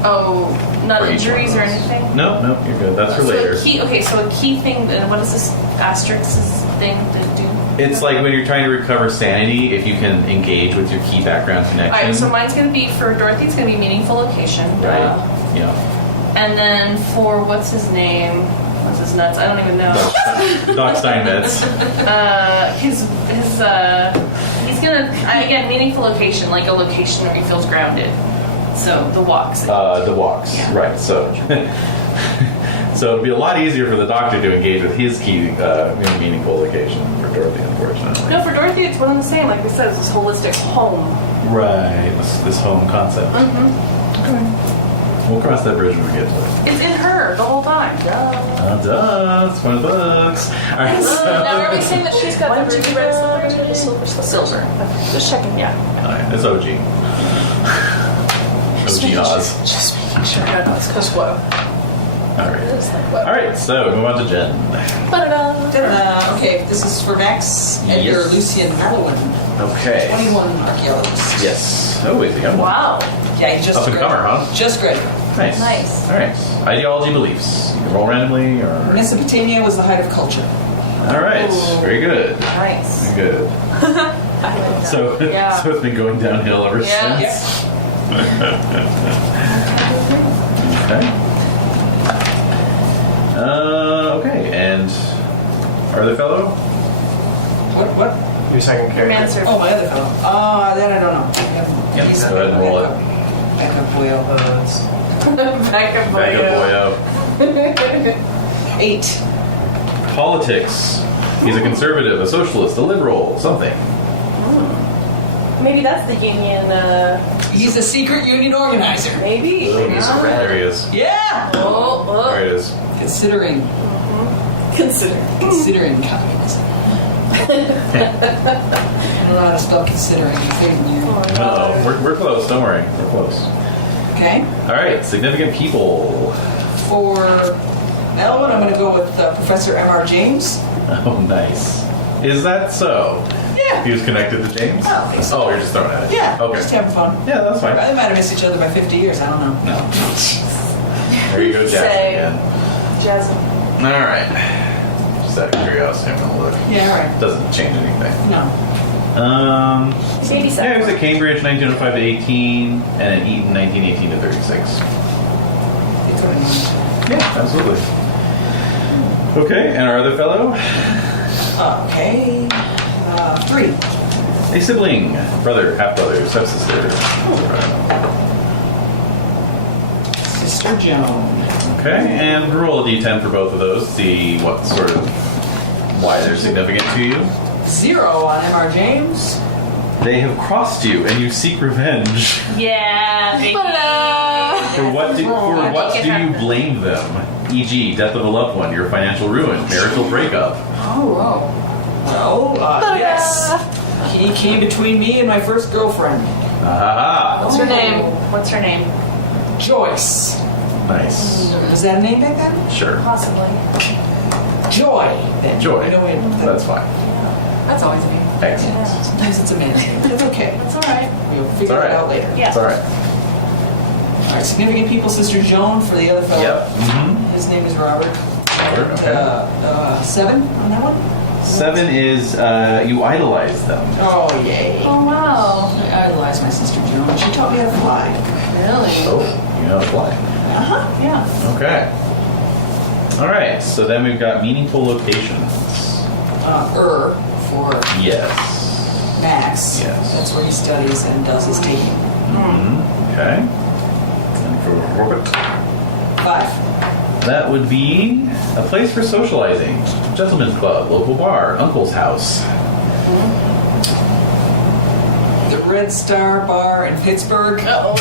Oh, not For each injuries one or of those. anything? No, you're good. That's for later. So a key thing, and what is this asterisk thing to do? It's like when you're trying to recover sanity, if you can engage with your key background connection. Alright, so mine's going to be, for Dorothy, it's going to be meaningful location. Right. Yeah. And then for, what's his name? What's his nuts? I don't even know. Doc Steinmetz. He's going to, again, meaningful location, like a location where he feels grounded. So the walks. The walks. Yeah. Right. So. So it'll be a lot easier for the doctor to engage with his key meaningful location for Dorothy, unfortunately. No, for Dorothy, it's one and the same. Like we said, it's this holistic home. Right. This home concept. Mm-hmm. Okay. We'll cross that bridge when we get to it. It's in her the whole time. Duh. It's one of the books. All right. Now, are we saying that she's got the ruby red slippers or the silver slippers? Silver. Okay. Just checking, yeah. All right. It's OG. OG Oz. Just making sure. Yeah, no, it's because what? All right. All right. So move on to Jen. Ta-da. Okay, this is for Max Edgar Yes. Lucian Malouin, Okay. 21 archaeologist. Yes. Oh, is he? Wow. Yeah, he just Up and comer, huh? Just graduated. Nice. Nice. All right. Ideology, beliefs. You can roll randomly or. Mesopotamia was the height of culture. All right. Ooh. Very good. Nice. Very good. So, Yeah. so it's been going downhill ever Yeah. since. Okay. Okay. And our other fellow? What? Your second character. Romancer. Oh, my other fellow. That I don't know. Yep, He's go ahead and roll it. Backup boyo. Back up Back up, boyo. 8. Politics. He's a conservative, a socialist, a liberal, something. Maybe that's the union, He's a secret union organizer. maybe. Ladies are red. There he is. Yeah! Oh, There he is. Considering communism. I don't know how to spell considering. You figure. No, we're close. Don't worry. We're close. Okay. All right. Significant people. For Elwin, I'm going to go with Professor M.R. James. Oh, nice. Is that so? Yeah. He was connected to James? I don't think so. Oh, you're just throwing at it. Yeah. Okay. Just having fun. Yeah, that's fine. They might have missed each other by 50 years. I don't know. No. There you go, Jasmine Say. again. Jasmine. All right. Just out of curiosity, I'm gonna look. Yeah, all right. Doesn't change anything. No. He's 87. Yeah, he was at Cambridge 1905 to 18, and at Eton 1918 to 36. They could have known. Yeah, absolutely. Okay, and our other fellow, Okay. 3. a sibling, brother, half brother, stepsister. Sister Joan. Okay, and roll a d10 for both of those. See what sort of why they're significant to you. 0 on M.R. James. They have crossed you, and you seek revenge. Yeah. For what do you blame them? E.g., death of a loved one, your financial ruin, marital breakup. Oh. Yes. He came between me and my first girlfriend, Aha! What's her name? What's her name? Joyce. Nice. Was that a name back then? Sure. Possibly. Joy. Then. Joy. You know, That's fine. That's always me. Excellent. Sometimes it's a man's name, but it's okay. That's all right. We'll figure all right. it out later. Yeah. It's all right. All right, significant people, Sister Joan for the other fellow. Yep. Mm-hmm. His name is Robert. Robert, okay. 7 on that one? 7 is you idolize them. Oh, yay. Oh, wow. I idolize my Sister Joan. She taught me how to fly. Really? Oh, you know how to fly. Uh-huh, yeah. Okay. All right. So then we've got meaningful locations. For Yes. Max. Yes. That's where he studies and does his taking. Mm-hmm. Okay. And for Robert, 5. that would be a place for socializing, gentleman's club, local bar, uncle's house. The Red Star Bar in Pittsburgh. Sure.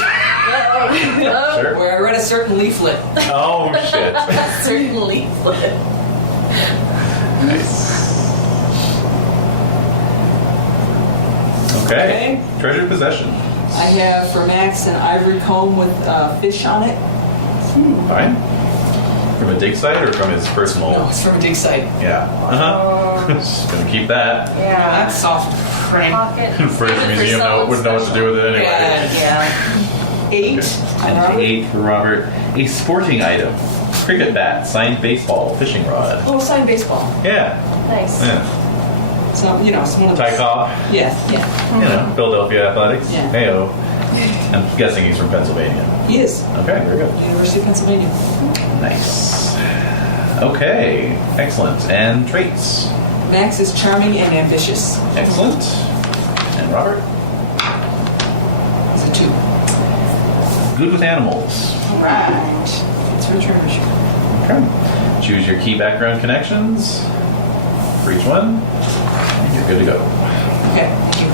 Where I read a certain leaflet. Oh shit. Certainly. Nice. Okay. Treasured possession. I have for Max an ivory comb with fish on it. Fine. From a dig site or from his personal? No, it's from a dig site. Yeah. Just gonna keep that. Yeah. That's soft frame. Pocket. British Museum wouldn't know what to do with it anyway. Yeah. Yeah. 8. And 8 for Robert. A sporting item. Cricket bat, signed baseball, fishing rod. Oh, signed baseball. Yeah. Nice. Yeah. So, it's one of Ty those. Cobb. Yeah. Philadelphia Athletics. Yeah. Heyo. I'm guessing he's from Pennsylvania. He is. Okay, very good. University of Pennsylvania. Nice. Okay, excellent. And traits. Max is charming and ambitious. Excellent. And Robert? He's a 2. Good with animals. All right. It's return. Okay. Choose your key background connections for each one, and you're good to go. Okay. Thank you.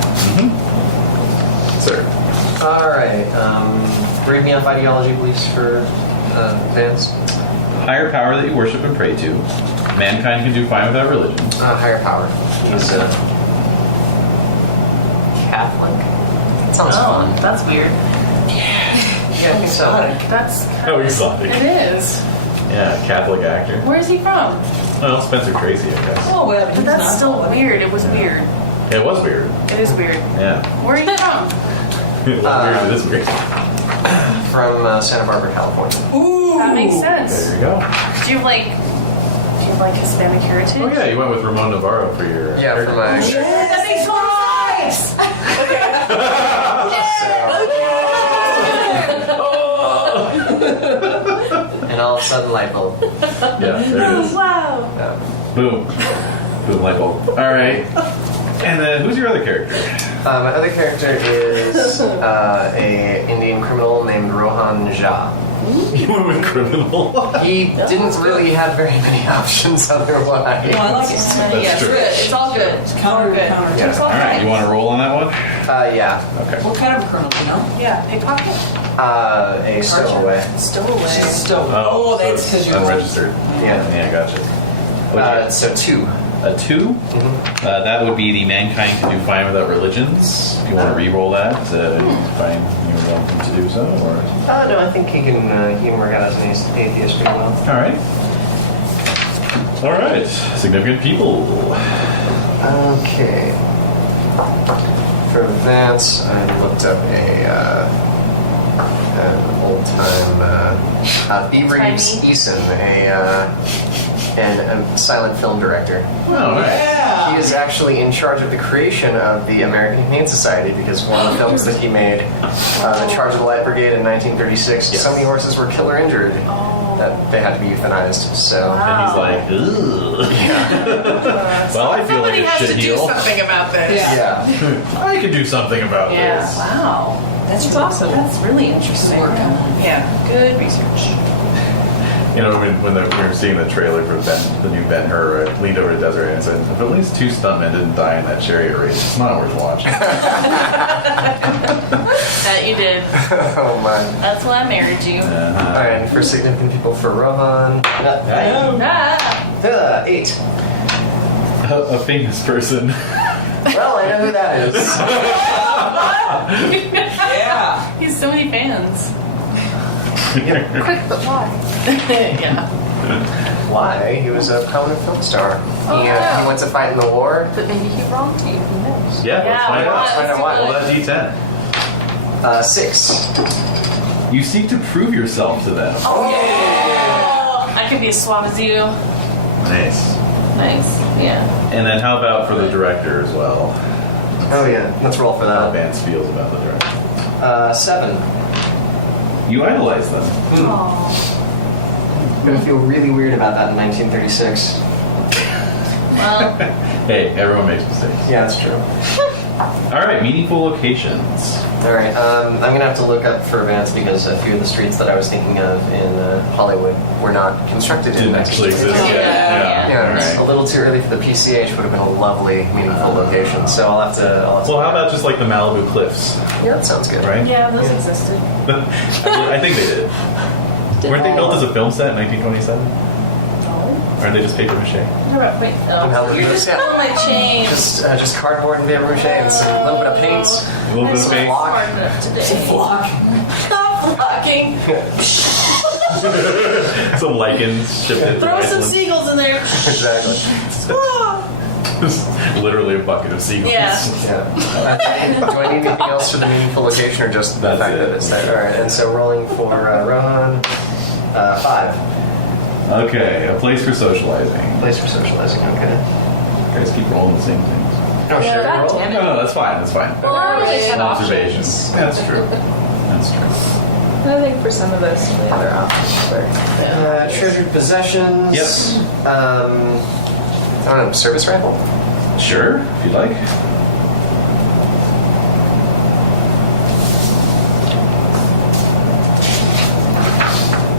Sir. All right. Read me off ideology, please, for Vance. Higher power that you worship and pray to. Mankind can do fine without religion. Higher power. He's Catholic. That sounds fun. That's weird. Yeah, I think so. That's Oh, exotic. It is. Yeah, Catholic actor. Where's he from? Well, Spencer Tracy, I guess. Oh, well, But that's still weird. It was weird. It was weird. It is weird. Yeah. Where are you from? It was weird, it is weird. From Santa Barbara, California. Ooh. That makes sense. There you go. Do you have like Hispanic heritage? Oh yeah, you went with Ramon Navarro for your Yeah, for my. That makes total sense. And all of a sudden, light bulb. Yeah, there it is. Wow. Yeah. Boom. Boom, light bulb. Alright. And who's your other character? My other character is a Indian criminal named Rohan Jha. You went with criminal. He didn't really have very many options otherwise. No, I like it. That's true. It's all good. It's all Counter, good. counter. Yeah. It's all Alright, right. you want to roll on that one? Yeah. Okay. What kind of a colonel, you know? Yeah, pickpocket. A stowaway. Stowaway. She's a stove. Oh, so that's it's because you're unregistered. Yeah. Yeah, gotcha. So 2. A 2? That would be the mankind can do fine without religions. If you want to re-roll that, fine, you're welcome to do so. Or No, I think he can work out as an atheist pretty well. all right, significant people. Okay. For Vance, I looked up an old-time Reeves Eason, a silent film director. Oh, right. Yeah. He is actually in charge of the creation of the American Humane Society because one of the films that he made, The Charge of the Light Brigade in 1936, Yes. so many horses were killed or injured that they had to be euthanized. So And he's like, ugh. Well, I feel Somebody like a has to do shitheel. something about this. yeah. I could do something about Yeah. this. Wow. That's That's really awesome. cool. That's really interesting. Good work. Yeah. Good research. You know, when we were seeing the trailer for the new Ben-Hur, I leaned over to Desiree and said, if at least 2 stuntmen didn't die in that chariot race, it's not worth watching. That you did. Oh my. That's why I married you. All right, and for significant people for Rohan, Ah. 8. A famous person. Well, I know who that is. Yeah. He has so many fans. Quick, but why? Yeah. Why? He was a prominent film star. Oh, yeah. He went to fight in the war. But maybe he wronged you. Who knows? Yeah, let's find why? out. Let's find out why. Roll that D10. 6. You seek to prove yourself to them. Oh, I could be as suave as you. Nice. Nice. Yeah. And then how about for the director as well? Oh yeah, let's roll for How that. Vance feels about the director. 7. You idolize them. I'm gonna feel really weird about that in 1936. Well, Hey, everyone makes mistakes. Yeah, that's true. All right, meaningful locations. All right, I'm gonna have to look up for Vance because a few of the streets that I was thinking of in Hollywood were not constructed in Didn't actually exist 1936. yet. Yeah, All it's right. a little too early for the PCH. Would have been a lovely, meaningful location. So I'll have to. Well, how about just like the Malibu Cliffs, Yeah, that sounds good. right? yeah, those existed. I think they did. Weren't they built as a film set in 1927? Or are they just paper mache? Wait, Malibu Cliffs, yeah. Oh, my chain. Just cardboard and paper mache and some, a little bit of paint. A little bit of Some paint. block. Hard enough today. Stop blocking. Some lichens shipped it to Throw some Iceland. seagulls in there. Exactly. Just literally a bucket of seagulls. Yeah. Yeah. Do I need anything else for the meaningful location, or just the That's fact it. that it's there? All right. And so rolling for Rohan, 5. Okay, a place for socializing. Place for socializing. Okay. You guys keep rolling the same things. Oh, Yeah, sure. God Roll. damn it. No, that's fine. That's fine. Well, I always had Observations. options. That's true. That's true. I think for some of us, the other options were. Treasured possessions. Yep. I don't know. Service rifle. Sure, if you'd like.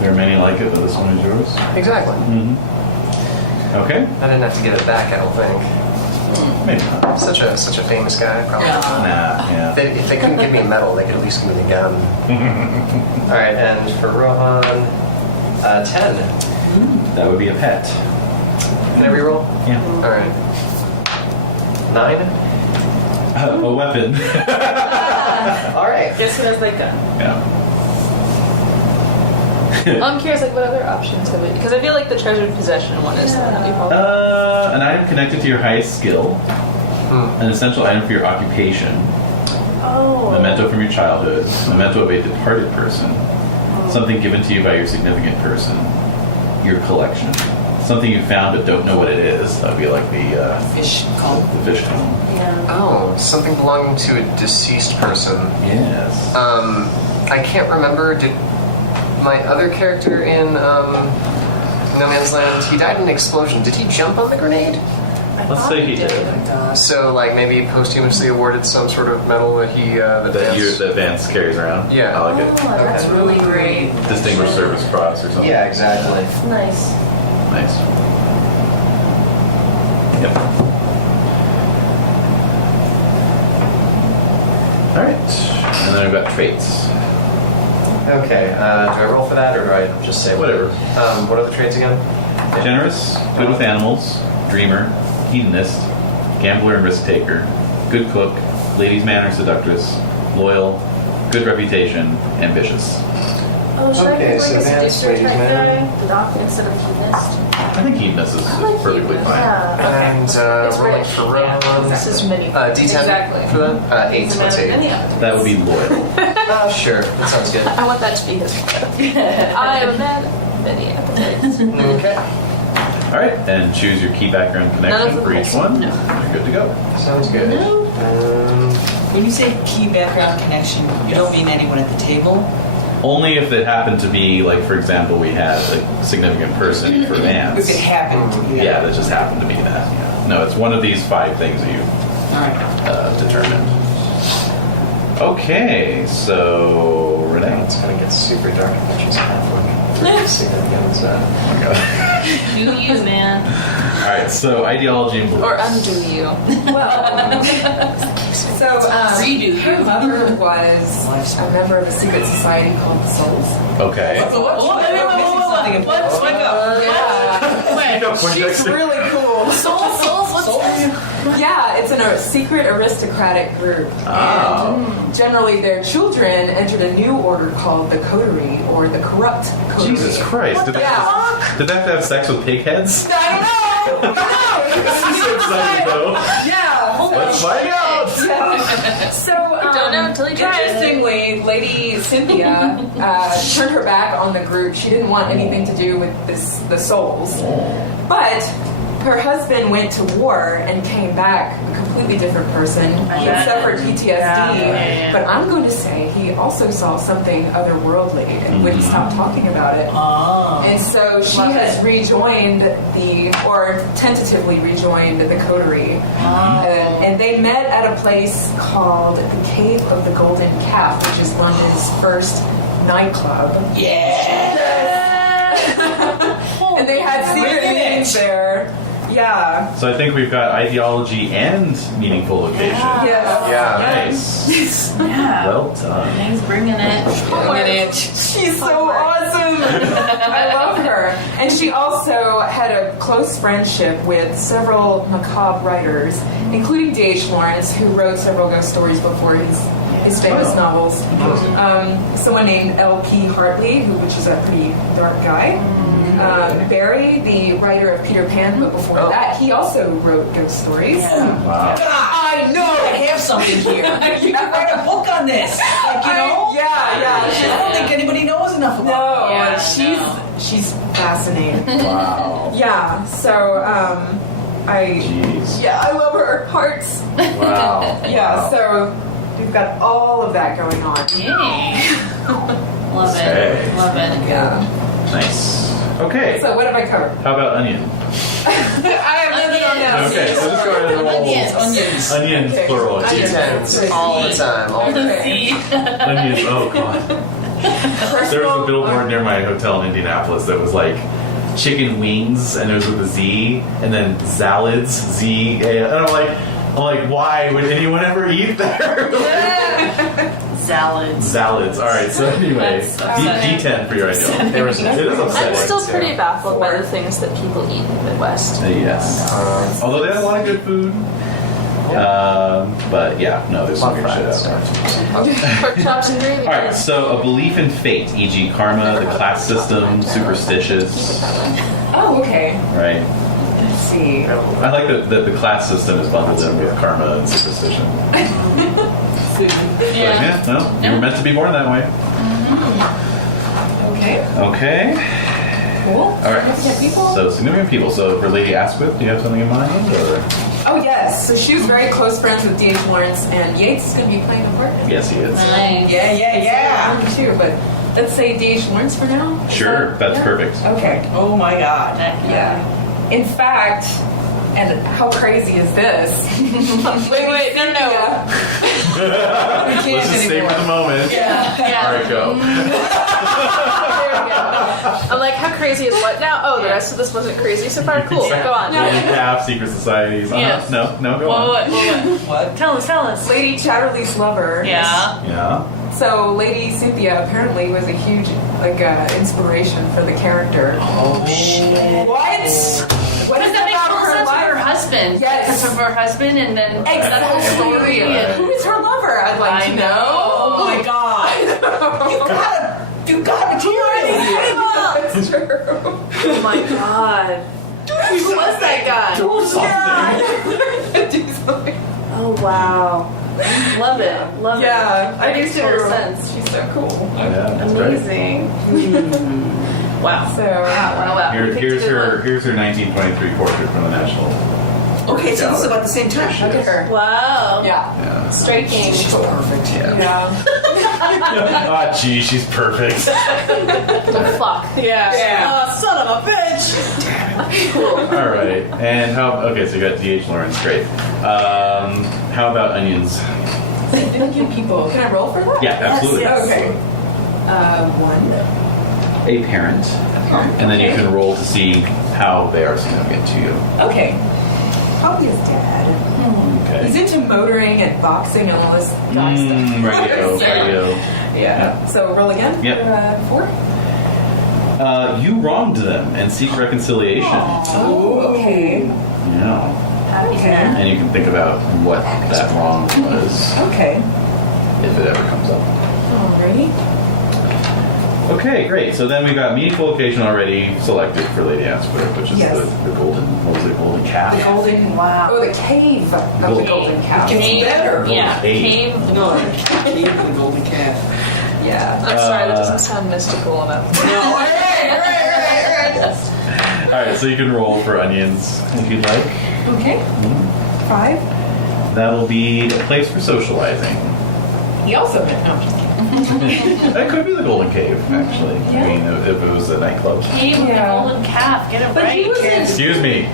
There are many like it, but this one is yours. Exactly. Okay, I didn't have to give it back. I don't think. maybe not. Such a famous guy. Probably. Nah, yeah. If they couldn't give me a medal, they could at least give me the gun. All right, and for Rohan, 10. That would be a pet. Can I reroll? Yeah. All right. 9. A weapon. All right. Guess who has that gun? Yeah. I'm curious, like, what other options have we? Because I feel like the treasured possession one is the one that we probably. An item connected to your highest skill. An essential item for your occupation. Oh. Memento from your childhood. Memento of a departed person. Something given to you by your significant person. Your collection. Something you found but don't know what it is. That would be like the Fish comb. fish comb. Yeah. Oh, something belonging to a deceased person. Yes. I can't remember. Did my other character in No Man's Land? He died in an explosion. Did he jump on the grenade? Let's say he did. So, like, maybe posthumously awarded some sort of medal that he That Vance carries around. Yeah. I like Oh, it. that's really great. Distinguished Service Cross or something. Yeah, exactly. Nice. Nice. Yep. All right. And then I've got traits. Okay. Do I roll for that, or do I just say Whatever. What are the traits again? Generous, good with animals, dreamer, hedonist, gambler and risk taker, good cook, ladies' man or seductress, loyal, good reputation, ambitious. Oh, should Okay, I so do like a Vance, seducer ladies' type man. guy? The doc instead of hedonist? I think hedonist is I like perfectly hedonist. fine. Yeah. And It's rolling rich. for Yeah, Rohan. This is many. D10 Exactly. for that? 8. It's a Let's matter of 8. many others. That would be loyal. Sure. That sounds good. I want that to be his motto. I am a man of many appetites. Okay. All right, and choose your key background None connection of them for each wholesome. one. No. You're good to go. Sounds good. When you say key background connection, you don't mean anyone at the table? Only if it happened to be, like, for example, we had a significant person for Vance. If it happened to be Yeah, that just happened to be that. Yeah. No, it's one of these 5 things that you've All right. determined. Okay, so Renae. It's gonna get super dark if she's Catholic. See that again. Oh my god. Do you, man? All right, so ideology and beliefs. Or undo you. So, Redo. her mother was a member of a secret society called the Souls. Okay. Wait, What's Yeah. She's really cool. Souls, what's Yeah, it's a secret aristocratic group. And generally their children entered a new order called the Coterie, or the Corrupt Coterie. Jesus Christ. Did they have to have sex with pig heads? I know! Yeah. Let's find out! Yeah. So, Don't know until you try it. interestingly, Lady Cynthia turned her back on the group. She didn't want anything to do with the souls. But her husband went to war and came back a completely different person. He had suffered PTSD. Yeah. But I'm going to say he also saw something otherworldly and wouldn't stop talking about it. Oh. And so she has rejoined or tentatively rejoined the Coterie. And they met at a place called the Cave of the Golden Calf, which is London's first nightclub. And they had secret meetings there. Yeah. So I think we've got ideology and meaningful location. Yeah. Yeah. Nice. Yeah. Well done. He's bringing it. She's so awesome. I love her. And she also had a close friendship with several macabre writers, including D.H. Lawrence, who wrote several ghost stories before his his famous novels. Someone named L.P. Hartley, which is a pretty dark guy. Barry, the writer of Peter Pan, but before that, he also wrote ghost stories. Wow. I know I have something here. You could write a book on this. Like, you know? Yeah. I don't think anybody knows enough about it. No, she's fascinating. Wow. Yeah, so Jeez. I love her hearts. Wow. Yeah, so we've got all of that going on. Love Okay. it. Love it. Yeah. Nice. Okay. So what have I covered? How about onion? I have nothing on that. Okay, so let's go ahead and roll. Onions. Onions, Okay. plural. D10s all the time. All the time. Onions. Oh god. There was a billboard near my hotel in Indianapolis that was like chicken wings, and it was with a Z, and then Zalids, Z. And I'm like, why would anyone ever eat there? Salads. Zalids. All right. So anyway, That's upsetting. D10 for your idea. There was It is I'm upsetting. still pretty baffled by the things that people eat in the Midwest. Yes. Although they have a lot of good food. But yeah, no, there's some weird shit out there. Pork chops and gravy. All right, so a belief in fate, e.g., karma, the class system, superstitious, Oh, okay. right? Let's see. I like that the class system is bundled in with karma and superstition. Like, yeah, no, you were meant to be born that way. Okay. Okay. Cool. All right. Significant people. So significant people. So for Lady Asquith, do you have something in mind? Or? Oh yes. So she was very close friends with D.H. Lawrence, and Yates is going to be playing a part. Yes, he is. Nice. Yeah. Too, but let's say D.H. Lawrence for now. Sure, that's perfect. Okay. Oh my god. Yeah. In fact, and how crazy is this? wait, no. We can't Let's just stay anymore. for the moment. Yeah. All right, go. There we go. I'm like, how crazy is what now? Oh, the rest of this wasn't crazy so far. Cool. Yeah. Go on. Half secret societies. Yes. No, go on. What? Tell us. Lady Chatterley's lover. Yeah. Yeah. So Lady Cynthia apparently was a huge inspiration for the character. Oh, What? What is Because that makes about total her sense for life? her husband. Yes. Because of her husband, and then that whole Exactly. story. And Who is her lover? I'd like I to know. Oh my god. You gotta clear That's true. Oh my god. Who was that guy? Do something. Oh wow. Love it. Love it. Yeah, That I do makes too. total sense. She's so cool. Yeah, that's great. Amazing. Wow. So Wow. Here's her 1923 portrait from the National. Okay, so this is about the same time. look at her. Wow. Yeah. Yeah. Striking. She's perfect. Yeah. Ah, gee, she's perfect. Fuck. Yeah. Oh, son of a bitch. All right, and okay, so you got D.H. Lawrence, great. How about onions? Significant people. Can I roll for that? Yeah, absolutely. yes. Okay. One. A parent, and then you Okay. can roll to see how they are significant to you. Okay. Probably his dad. He's Okay. into motoring and boxing and all this guy stuff. Radio. Yeah. So roll again. Yep. 4. You wronged them and seek reconciliation. Oh, okay. Yeah. Okay. And you can think about what that wrong was Okay. if it ever comes up. Alrighty. Okay, great. So then we've got meaningful occasion already selected for Lady Asquith, which is Yes. the golden, what was it, golden calf? The golden. Wow. Oh, the cave of the Golden- golden cow. It's better. Yeah. Cave. Cave. No, Cave of the Golden Calf. Yeah. I'm sorry, that doesn't sound mystical enough. No, all right. All right, so you can roll for onions if you'd like. Okay. 5. That'll be a place for socializing. He also meant. No, I'm just kidding. That could be the Golden Cave, actually. Yeah. I mean, if it was a nightclub. Cave of the Yeah. golden calf. Get it But right. he wasn't. Excuse me.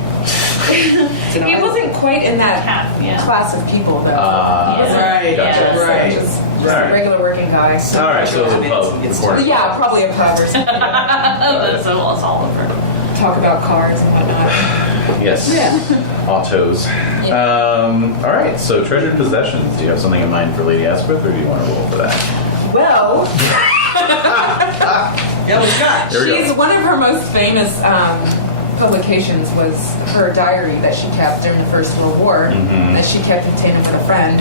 He wasn't quite in that Calf. Yeah. class of people, though. Yeah. Right. Gotcha. Yeah. Right. Just Alright. a regular working guy. All right, so the pub, It's- of course. Yeah, probably a pub or something. That's all over. Talk about cars and whatnot. Yes. Autos. All right, so treasured possessions. Do you have something in mind for Lady Asquith, or do you want to roll for that? Well, Yeah, what you got? Here we she's go. one of her most famous publications was her diary that she kept during the First World War that she kept intended for a friend.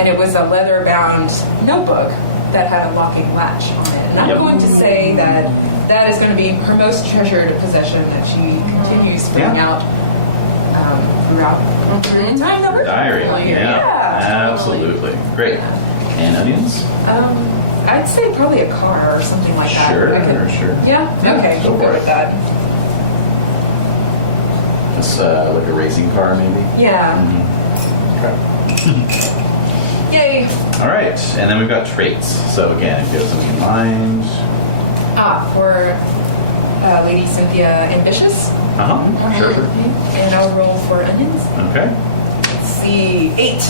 and it was a leather-bound notebook that had a locking latch on it. And I'm going to say that that is going to be her most treasured possession that she continues to bring out throughout the time that we're Diary. here. Yeah. Absolutely. Great. And onions? I'd say probably a car or something like that. Sure, I could- sure. Yeah? Okay, go we'll for go it. with that. Just like a racing car, maybe? Yeah. Okay. Yay. All right. And then we've got traits. So again, if you have something in mind. For Lady Cynthia, ambitious. Sure. And I'll roll for onions. Okay. Let's see, 8.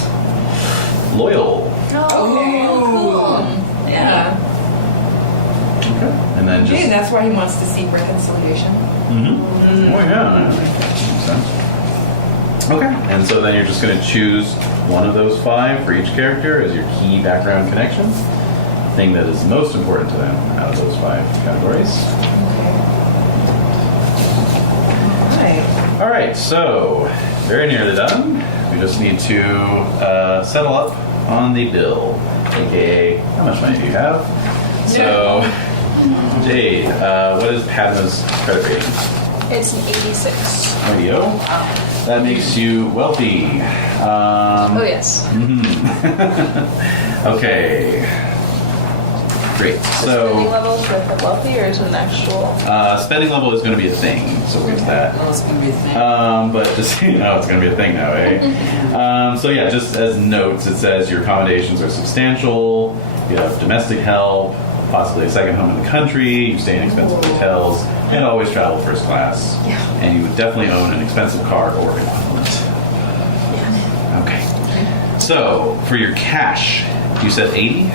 Loyal. Okay, cool. Yeah. Okay. And then just. Okay, and that's why he wants to seek reconciliation. Oh yeah. Makes sense. Okay. And so then you're just going to choose one of those 5 for each character as your key background connection. Thing that is most important to them out of those 5 categories. Right. All right. So very nearly done. We just need to settle up on the bill, aka how much money do you have? So, Jade, what is Padma's credit rating? It's an 86. Radio. That makes you wealthy. Oh, yes. Okay. Great. Spending So, levels with the wealthy, or is it an actual? spending level is going to be a thing, so we'll get to that. Well, it's going to be a thing. But just so you know, it's going to be a thing now, eh? So yeah, just as notes, it says your accommodations are substantial, you have domestic help, possibly a second home in the country, you stay in expensive hotels, and always travel first class. Yeah. And you would definitely own an expensive car or equivalent. Okay. So, for your cash, you said 80?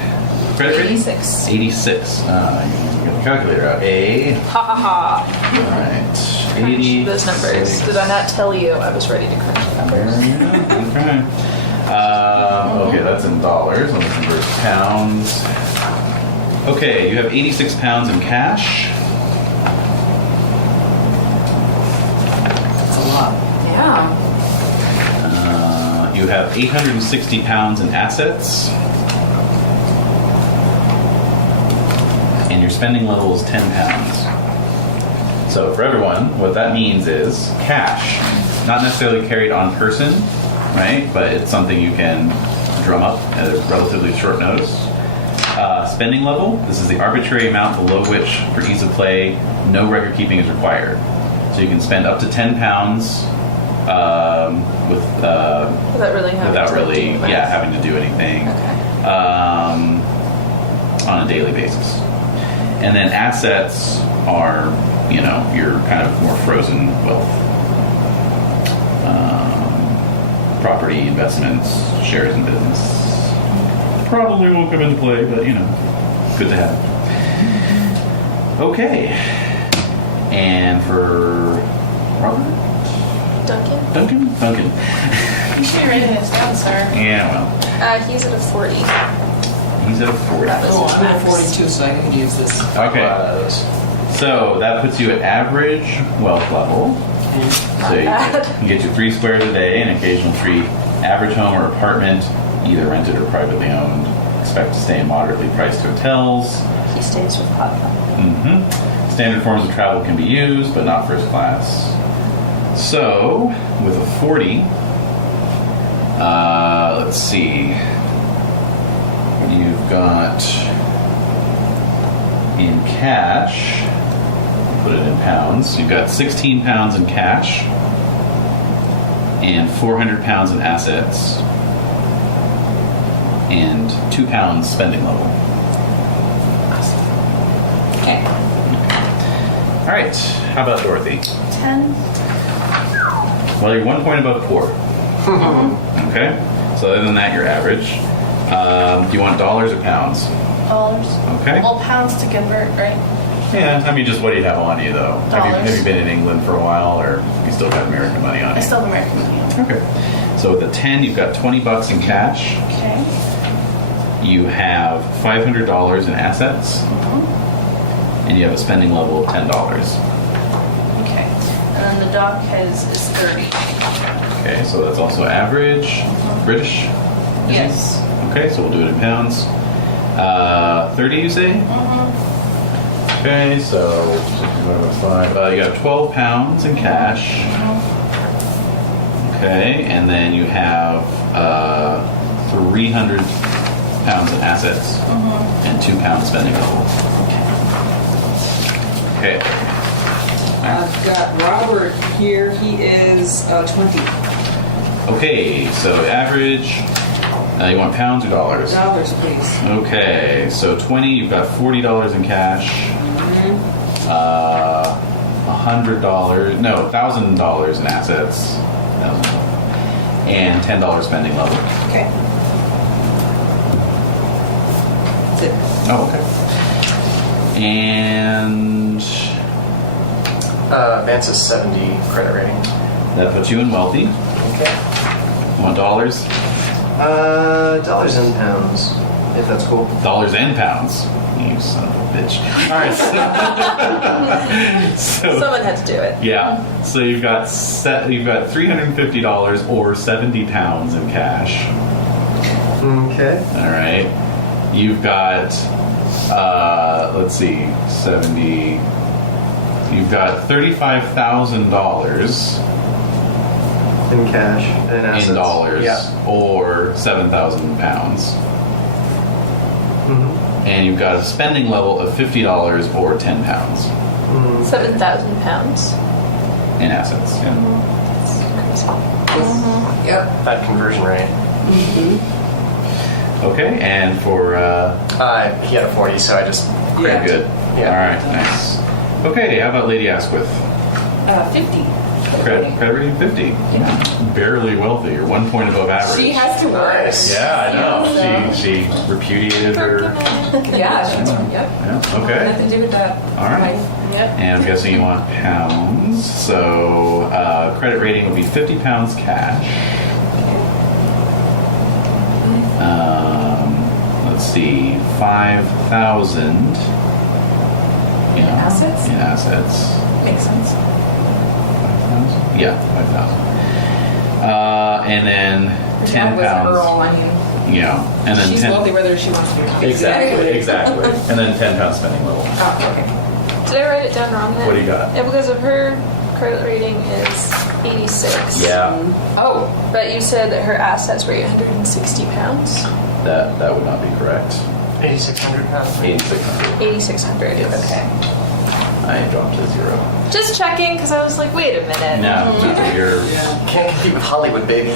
Credit rating? 86. 86. You can get the calculator out. A. Ha ha ha. All right. Crunch 80. those numbers. Did I not tell you I was ready to crunch the numbers? Okay. Okay, that's in dollars. Let me convert to pounds. Okay, you have 86 pounds in cash. That's a lot. Yeah. You have 860 pounds in assets. And your spending level is 10 pounds. So for everyone, what that means is cash, not necessarily carried on person, right? But it's something you can drum up at a relatively short notice. Spending level, this is the arbitrary amount below which, for ease of play, no record keeping is required. So you can spend up to 10 pounds Without really having without to really, do math. having to do anything Okay. on a daily basis. And then assets are, your kind of more frozen wealth. Property, investments, shares in business. Probably won't come into play, but good to have. Okay. And for Robert? Duncan? You should be writing this down, sir. Yeah, well, He's at a 40. he's at a 40. That was Oh, I'm at max. 42, so I can use this. Okay. So that puts you at average wealth level. So you can get you 3 squares a day, an occasional treat, average home or apartment, either rented or privately owned. Expect to stay in moderately priced hotels. He stays with Papa. Standard forms of travel can be used, but not first class. So, with a 40, let's see. You've got in cash, put it in pounds, you've got 16 pounds in cash and 400 pounds in assets and 2 pounds spending level. Okay. All right, how about Dorothy? 10. Well, you're 1 point above poor. Okay, so other than that, you're average. Do you want dollars or pounds? Dollars. Okay. Well, pounds to convert, right? Yeah, I mean, just what do you have on you, though? Dollars. Have you been in England for a while, or you still got American money on I you? still have American money. Okay. So with a 10, you've got $20 in cash. Okay. You have $500 in assets. And you have a spending level of $10. Okay. And then the doc is 30. Okay, so that's also average. British? Yes. Okay, so we'll do it in pounds. 30, you say? Okay, so you got 12 pounds in cash. Okay, and then you have 300 pounds in assets and 2 pounds spending level. Okay. I've got Robert here. He is 20 Okay, so average. You want pounds or dollars? dollars, please. Okay, so 20. You've got $40 in cash. $100. No, $1,000 in assets. And $10 spending level. Okay. That's it. Oh, okay. And Vance is 70 credit rating. that puts you in wealthy. Okay. You want dollars? Dollars and pounds, if that's cool. Dollars and pounds. You son of a bitch. All right. So, Someone had to do it. yeah. So you've got $350 or 70 pounds in cash. Okay. All right. You've got let's see, 70. You've got $35,000 In cash and assets. in dollars Yeah. or 7,000 pounds. And you've got a spending level of $50 or 10 pounds 7,000 pounds. in assets. Yeah. Yep. That conversion rate. Okay, and for He had a 40, so I just. very good. Yeah. All right, nice. Okay, how about Lady Asquith? 50. Credit rating 50. Barely wealthy, or 1 point above average. She has to work. Nice. Yeah, I know. Yeah, She repudiated her. Yeah, she's, yep. Yeah. Okay. Nothing to do with that. All right. Yep. And I'm guessing you want pounds. So credit rating would be 50 pounds cash. Let's see, 5,000 in assets? In assets. Makes sense. 5,000? Yeah, 5,000. And then 10 That was pounds. Earl, I mean. Yeah, and then She's 10. wealthy whether she wants to be. Exactly. And then 10 pounds spending level. Oh, okay. Did I write it down wrong then? What do you got? Yeah, because of her credit rating is 86. Yeah, Oh, But you said that her assets were 860 pounds. that would not be correct. 8,600 pounds. 8,600. 8,600. Yes. Okay. I dropped to 0. Just checking because I was like, wait a minute. No, you're Can't compete with Hollywood, baby.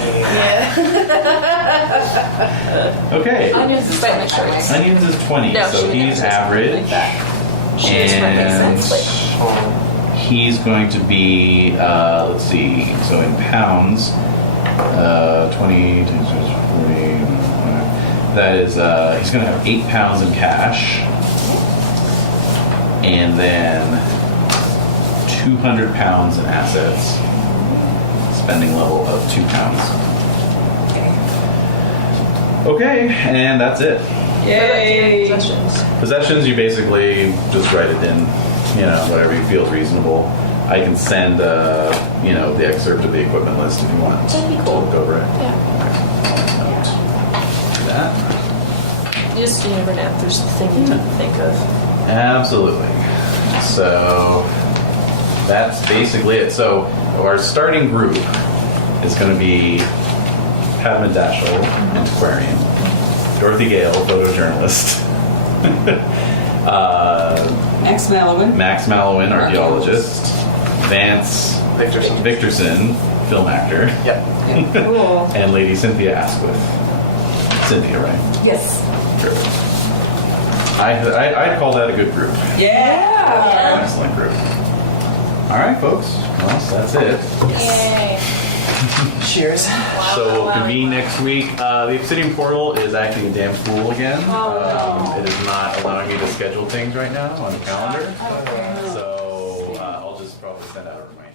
okay. onions is Despite my shorts. Onions is 20, No, so she didn't he's have something average, like that. She just might make and sense. he's going to be, let's see, so in pounds, 20, 40, that is, he's going to have 8 pounds in cash, and then 200 pounds in assets, spending level of 2 pounds. Okay, and that's it. Yay! Possessions. Possessions, you basically just write it in, whatever you feel is reasonable. I can send, the excerpt of the equipment list if you want. That'd be cool. To look over it. Yeah. Do that. You never know if there's a thing you didn't think of. Absolutely. So that's basically it. So our starting group is going to be Padma Dashel, antiquarian, Dorothy Gale, photojournalist, Max Mallowan. Max Mallowan, archaeologist, Vance Victorson, film actor, Yep. Cool. and Lady Cynthia Asquith. Cynthia, right? yes. Perfect. I'd call that a good group. Yeah. Excellent group. All right, folks. Well, that's it. Yay. Cheers. So we'll convene next week. The Obsidian Portal is acting a damn fool again. It is not allowing me to schedule things right now on the calendar. So I'll just probably send out a reminder.